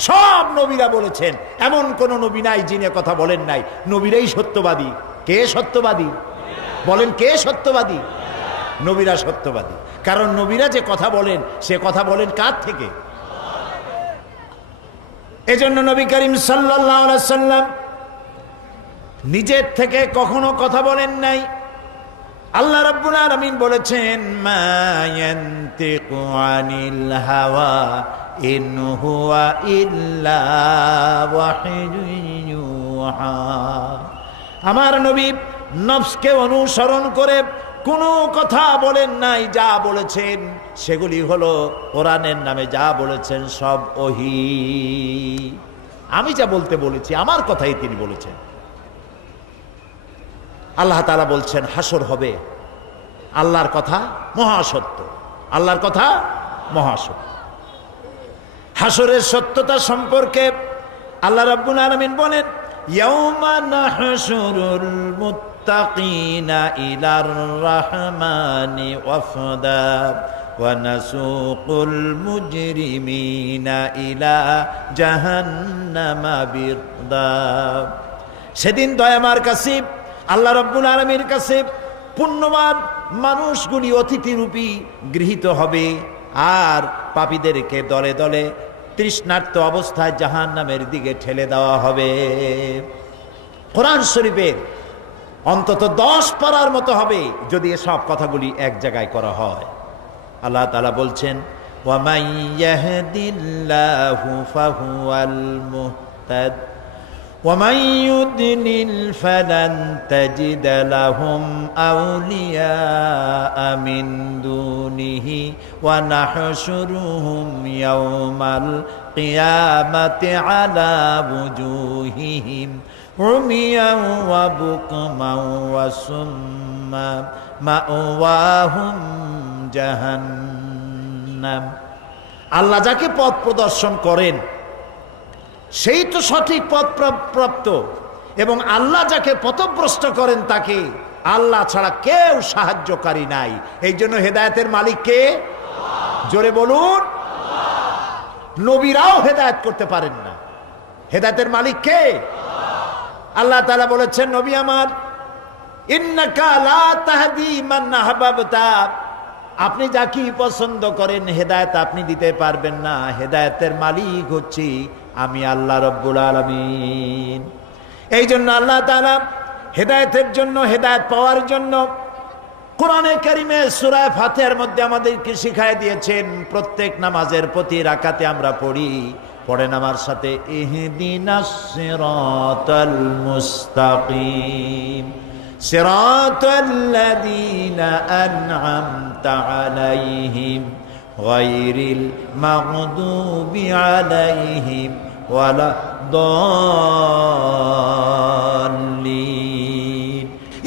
সব নবীরা বলেছেন, এমন কোন নবী নাই যিনি কথা বলেন নাই। নবীরাই সত্যবাদী। কে সত্যবাদী? বলেন, কে সত্যবাদী? নবীরা সত্যবাদী। কারণ নবীরা যে কথা বলেন, সে কথা বলেন কার থেকে? এজন্য নবী করিম সাল্লাল্লাহু আলাইহি সাল্লাম নিজের থেকে কখনো কথা বলেন নাই। আল্লাহ রাব্বুল আলামিন বলেছেন, মা ইয়ানতিকু আনিল হাওয়া ইন হুয়া ইল্লা ওয়াহিয়ুন ইউহা। আমার নবী নফসকে অনুসরণ করে কোনো কথা বলেন নাই। যা বলেছেন সেগুলি হলো কোরআনের নামে যা বলেছেন সব ওহী। আমি যা বলতে বলেছি আমার কথাই তিনি বলেছেন। আল্লাহ তাআলা বলছেন হাসর হবে। আল্লাহর কথা মহাসত্য, আল্লাহর কথা মহাসত্য। হাসরের সত্যতা সম্পর্কে আল্লাহ রাব্বুল আলামিন বলেন, ইয়াউমা নাহশুরুল মুত্তাকিনা ইলার রাহমানি ওয়াফদা ওয়া নাসুকুল মুজরিমিনা ইলা জাহান্নামা বিরদা। সেদিন দয়াময় কাছে, আল্লাহ রাব্বুল আলামিনের কাছে পুণ্যবান মানুষগুলি অতিথিরূপী গৃহীত হবে, আর পাপীদেরকে দলে দলে তৃষ্ণার্ত অবস্থায় জাহান্নামের দিকে ঠেলে দেওয়া হবে। কোরআন শরীফের অন্তত 10 পারার মতো হবে যদি এসব কথাগুলি এক জায়গায় করা হয়। আল্লাহ তাআলা বলছেন, ওয়া মান ইয়াহদিল্লাহু ফাহুয়াল মুহতাদ ওয়া মান ইউদ্লিল ফালান তাজিদ লাহুম আউলিয়া মিন দুনিহি ওয়া নাহশুরুহুম ইয়াওমাল কিয়ামাতি আলা বুজুহিহিম উমিয়ান ওয়া বুকমান ওয়া সুম্মা মাওয়াহুম জাহান্নাম। আল্লাহ যাকে পথ প্রদর্শন করেন সেই তো সঠিক পথ প্রাপ্ত, এবং আল্লাহ যাকে পথভ্রষ্ট করেন তাকে আল্লাহ ছাড়া কেউ সাহায্যকারী নাই। এই জন্য হেদায়েতের মালিক কে? জোরে বলুন। নবীরাও হেদায়েত করতে পারেন না। হেদায়েতের মালিক কে? আল্লাহ তাআলা বলেছেন, নবী আমার, ইন্নাকা লা তাহদি মান আহবাবতা, আপনি যাকে পছন্দ করেন হেদায়েত আপনি দিতে পারবেন না। হেদায়েতের মালিক হচ্ছি আমি আল্লাহ রাব্বুল আলামিন। এই জন্য আল্লাহ তাআলা হেদায়েতের জন্য, হেদায়েত পাওয়ার জন্য কোরআনে কারীমে সূরা ফাতিহার মধ্যে আমাদেরকে শিখায় দিয়েছেন। প্রত্যেক নামাজের প্রতি রাকাতে আমরা পড়েন আমার সাথে, ইহদিনাস সিরাতাল মুস্তাকিম সিরাতাল্লাযীনা আন'আমতা আলাইহিম গায়রিল মাগদুবি আলাইহিম ওয়ালাদ-দাল্লিন।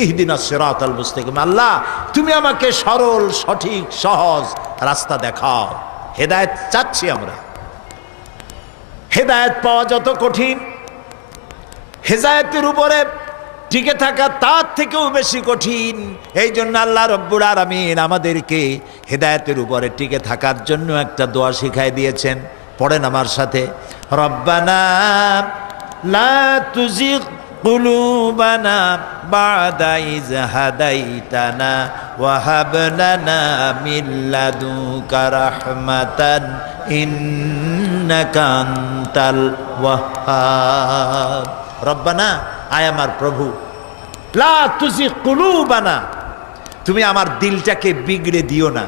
ইহদিনাস সিরাতাল মুস্তাকিম। আল্লাহ তুমি আমাকে সরল, সঠিক, সহজ রাস্তা দেখাও। হেদায়েত চাচ্ছি আমরা। হেদায়েত পাওয়া যত কঠিন, হেদায়েতের উপরে টিকে থাকা তার থেকেও বেশি কঠিন। এই জন্য আল্লাহ রব্বুল আলামিন আমাদেরকে হেদায়েতের উপরে টিকে থাকার জন্য একটা দোয়া শিখাই দিয়েছেন। পড়েন আমার সাথে, রব্বানা লা তুজিগ কুলুবানা বা'দা ইয হাদাইতানা ওয়া হাব লানা মিন লাদুনকা রাহমাতান ইন্নাকা আনতাল ওয়াহ্হাব। রব্বানা, আয় আমার প্রভু, লা তুজিগ কুলুবানা, তুমি আমার দিলটাকে বিগড়ে দিও না,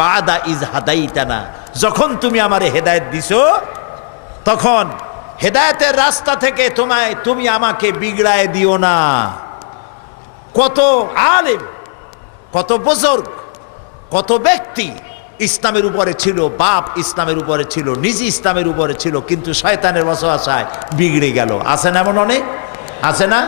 বা'দা ইয হাদাইতানা, যখন তুমি আমারে হেদায়েত দিছো তখন হেদায়েতের রাস্তা থেকে তুমি আমাকে বিগড়ায় দিও না। কত আলেম, কত বুজুর্গ, কত ব্যক্তি ইসলামের উপরে ছিল, বাপ ইসলামের উপরে ছিল, নিজে ইসলামের উপরে ছিল, কিন্তু শয়তানের ওয়াসওয়াসায় বিগড়ে গেল। আছে না এমন অনেক? আছে না?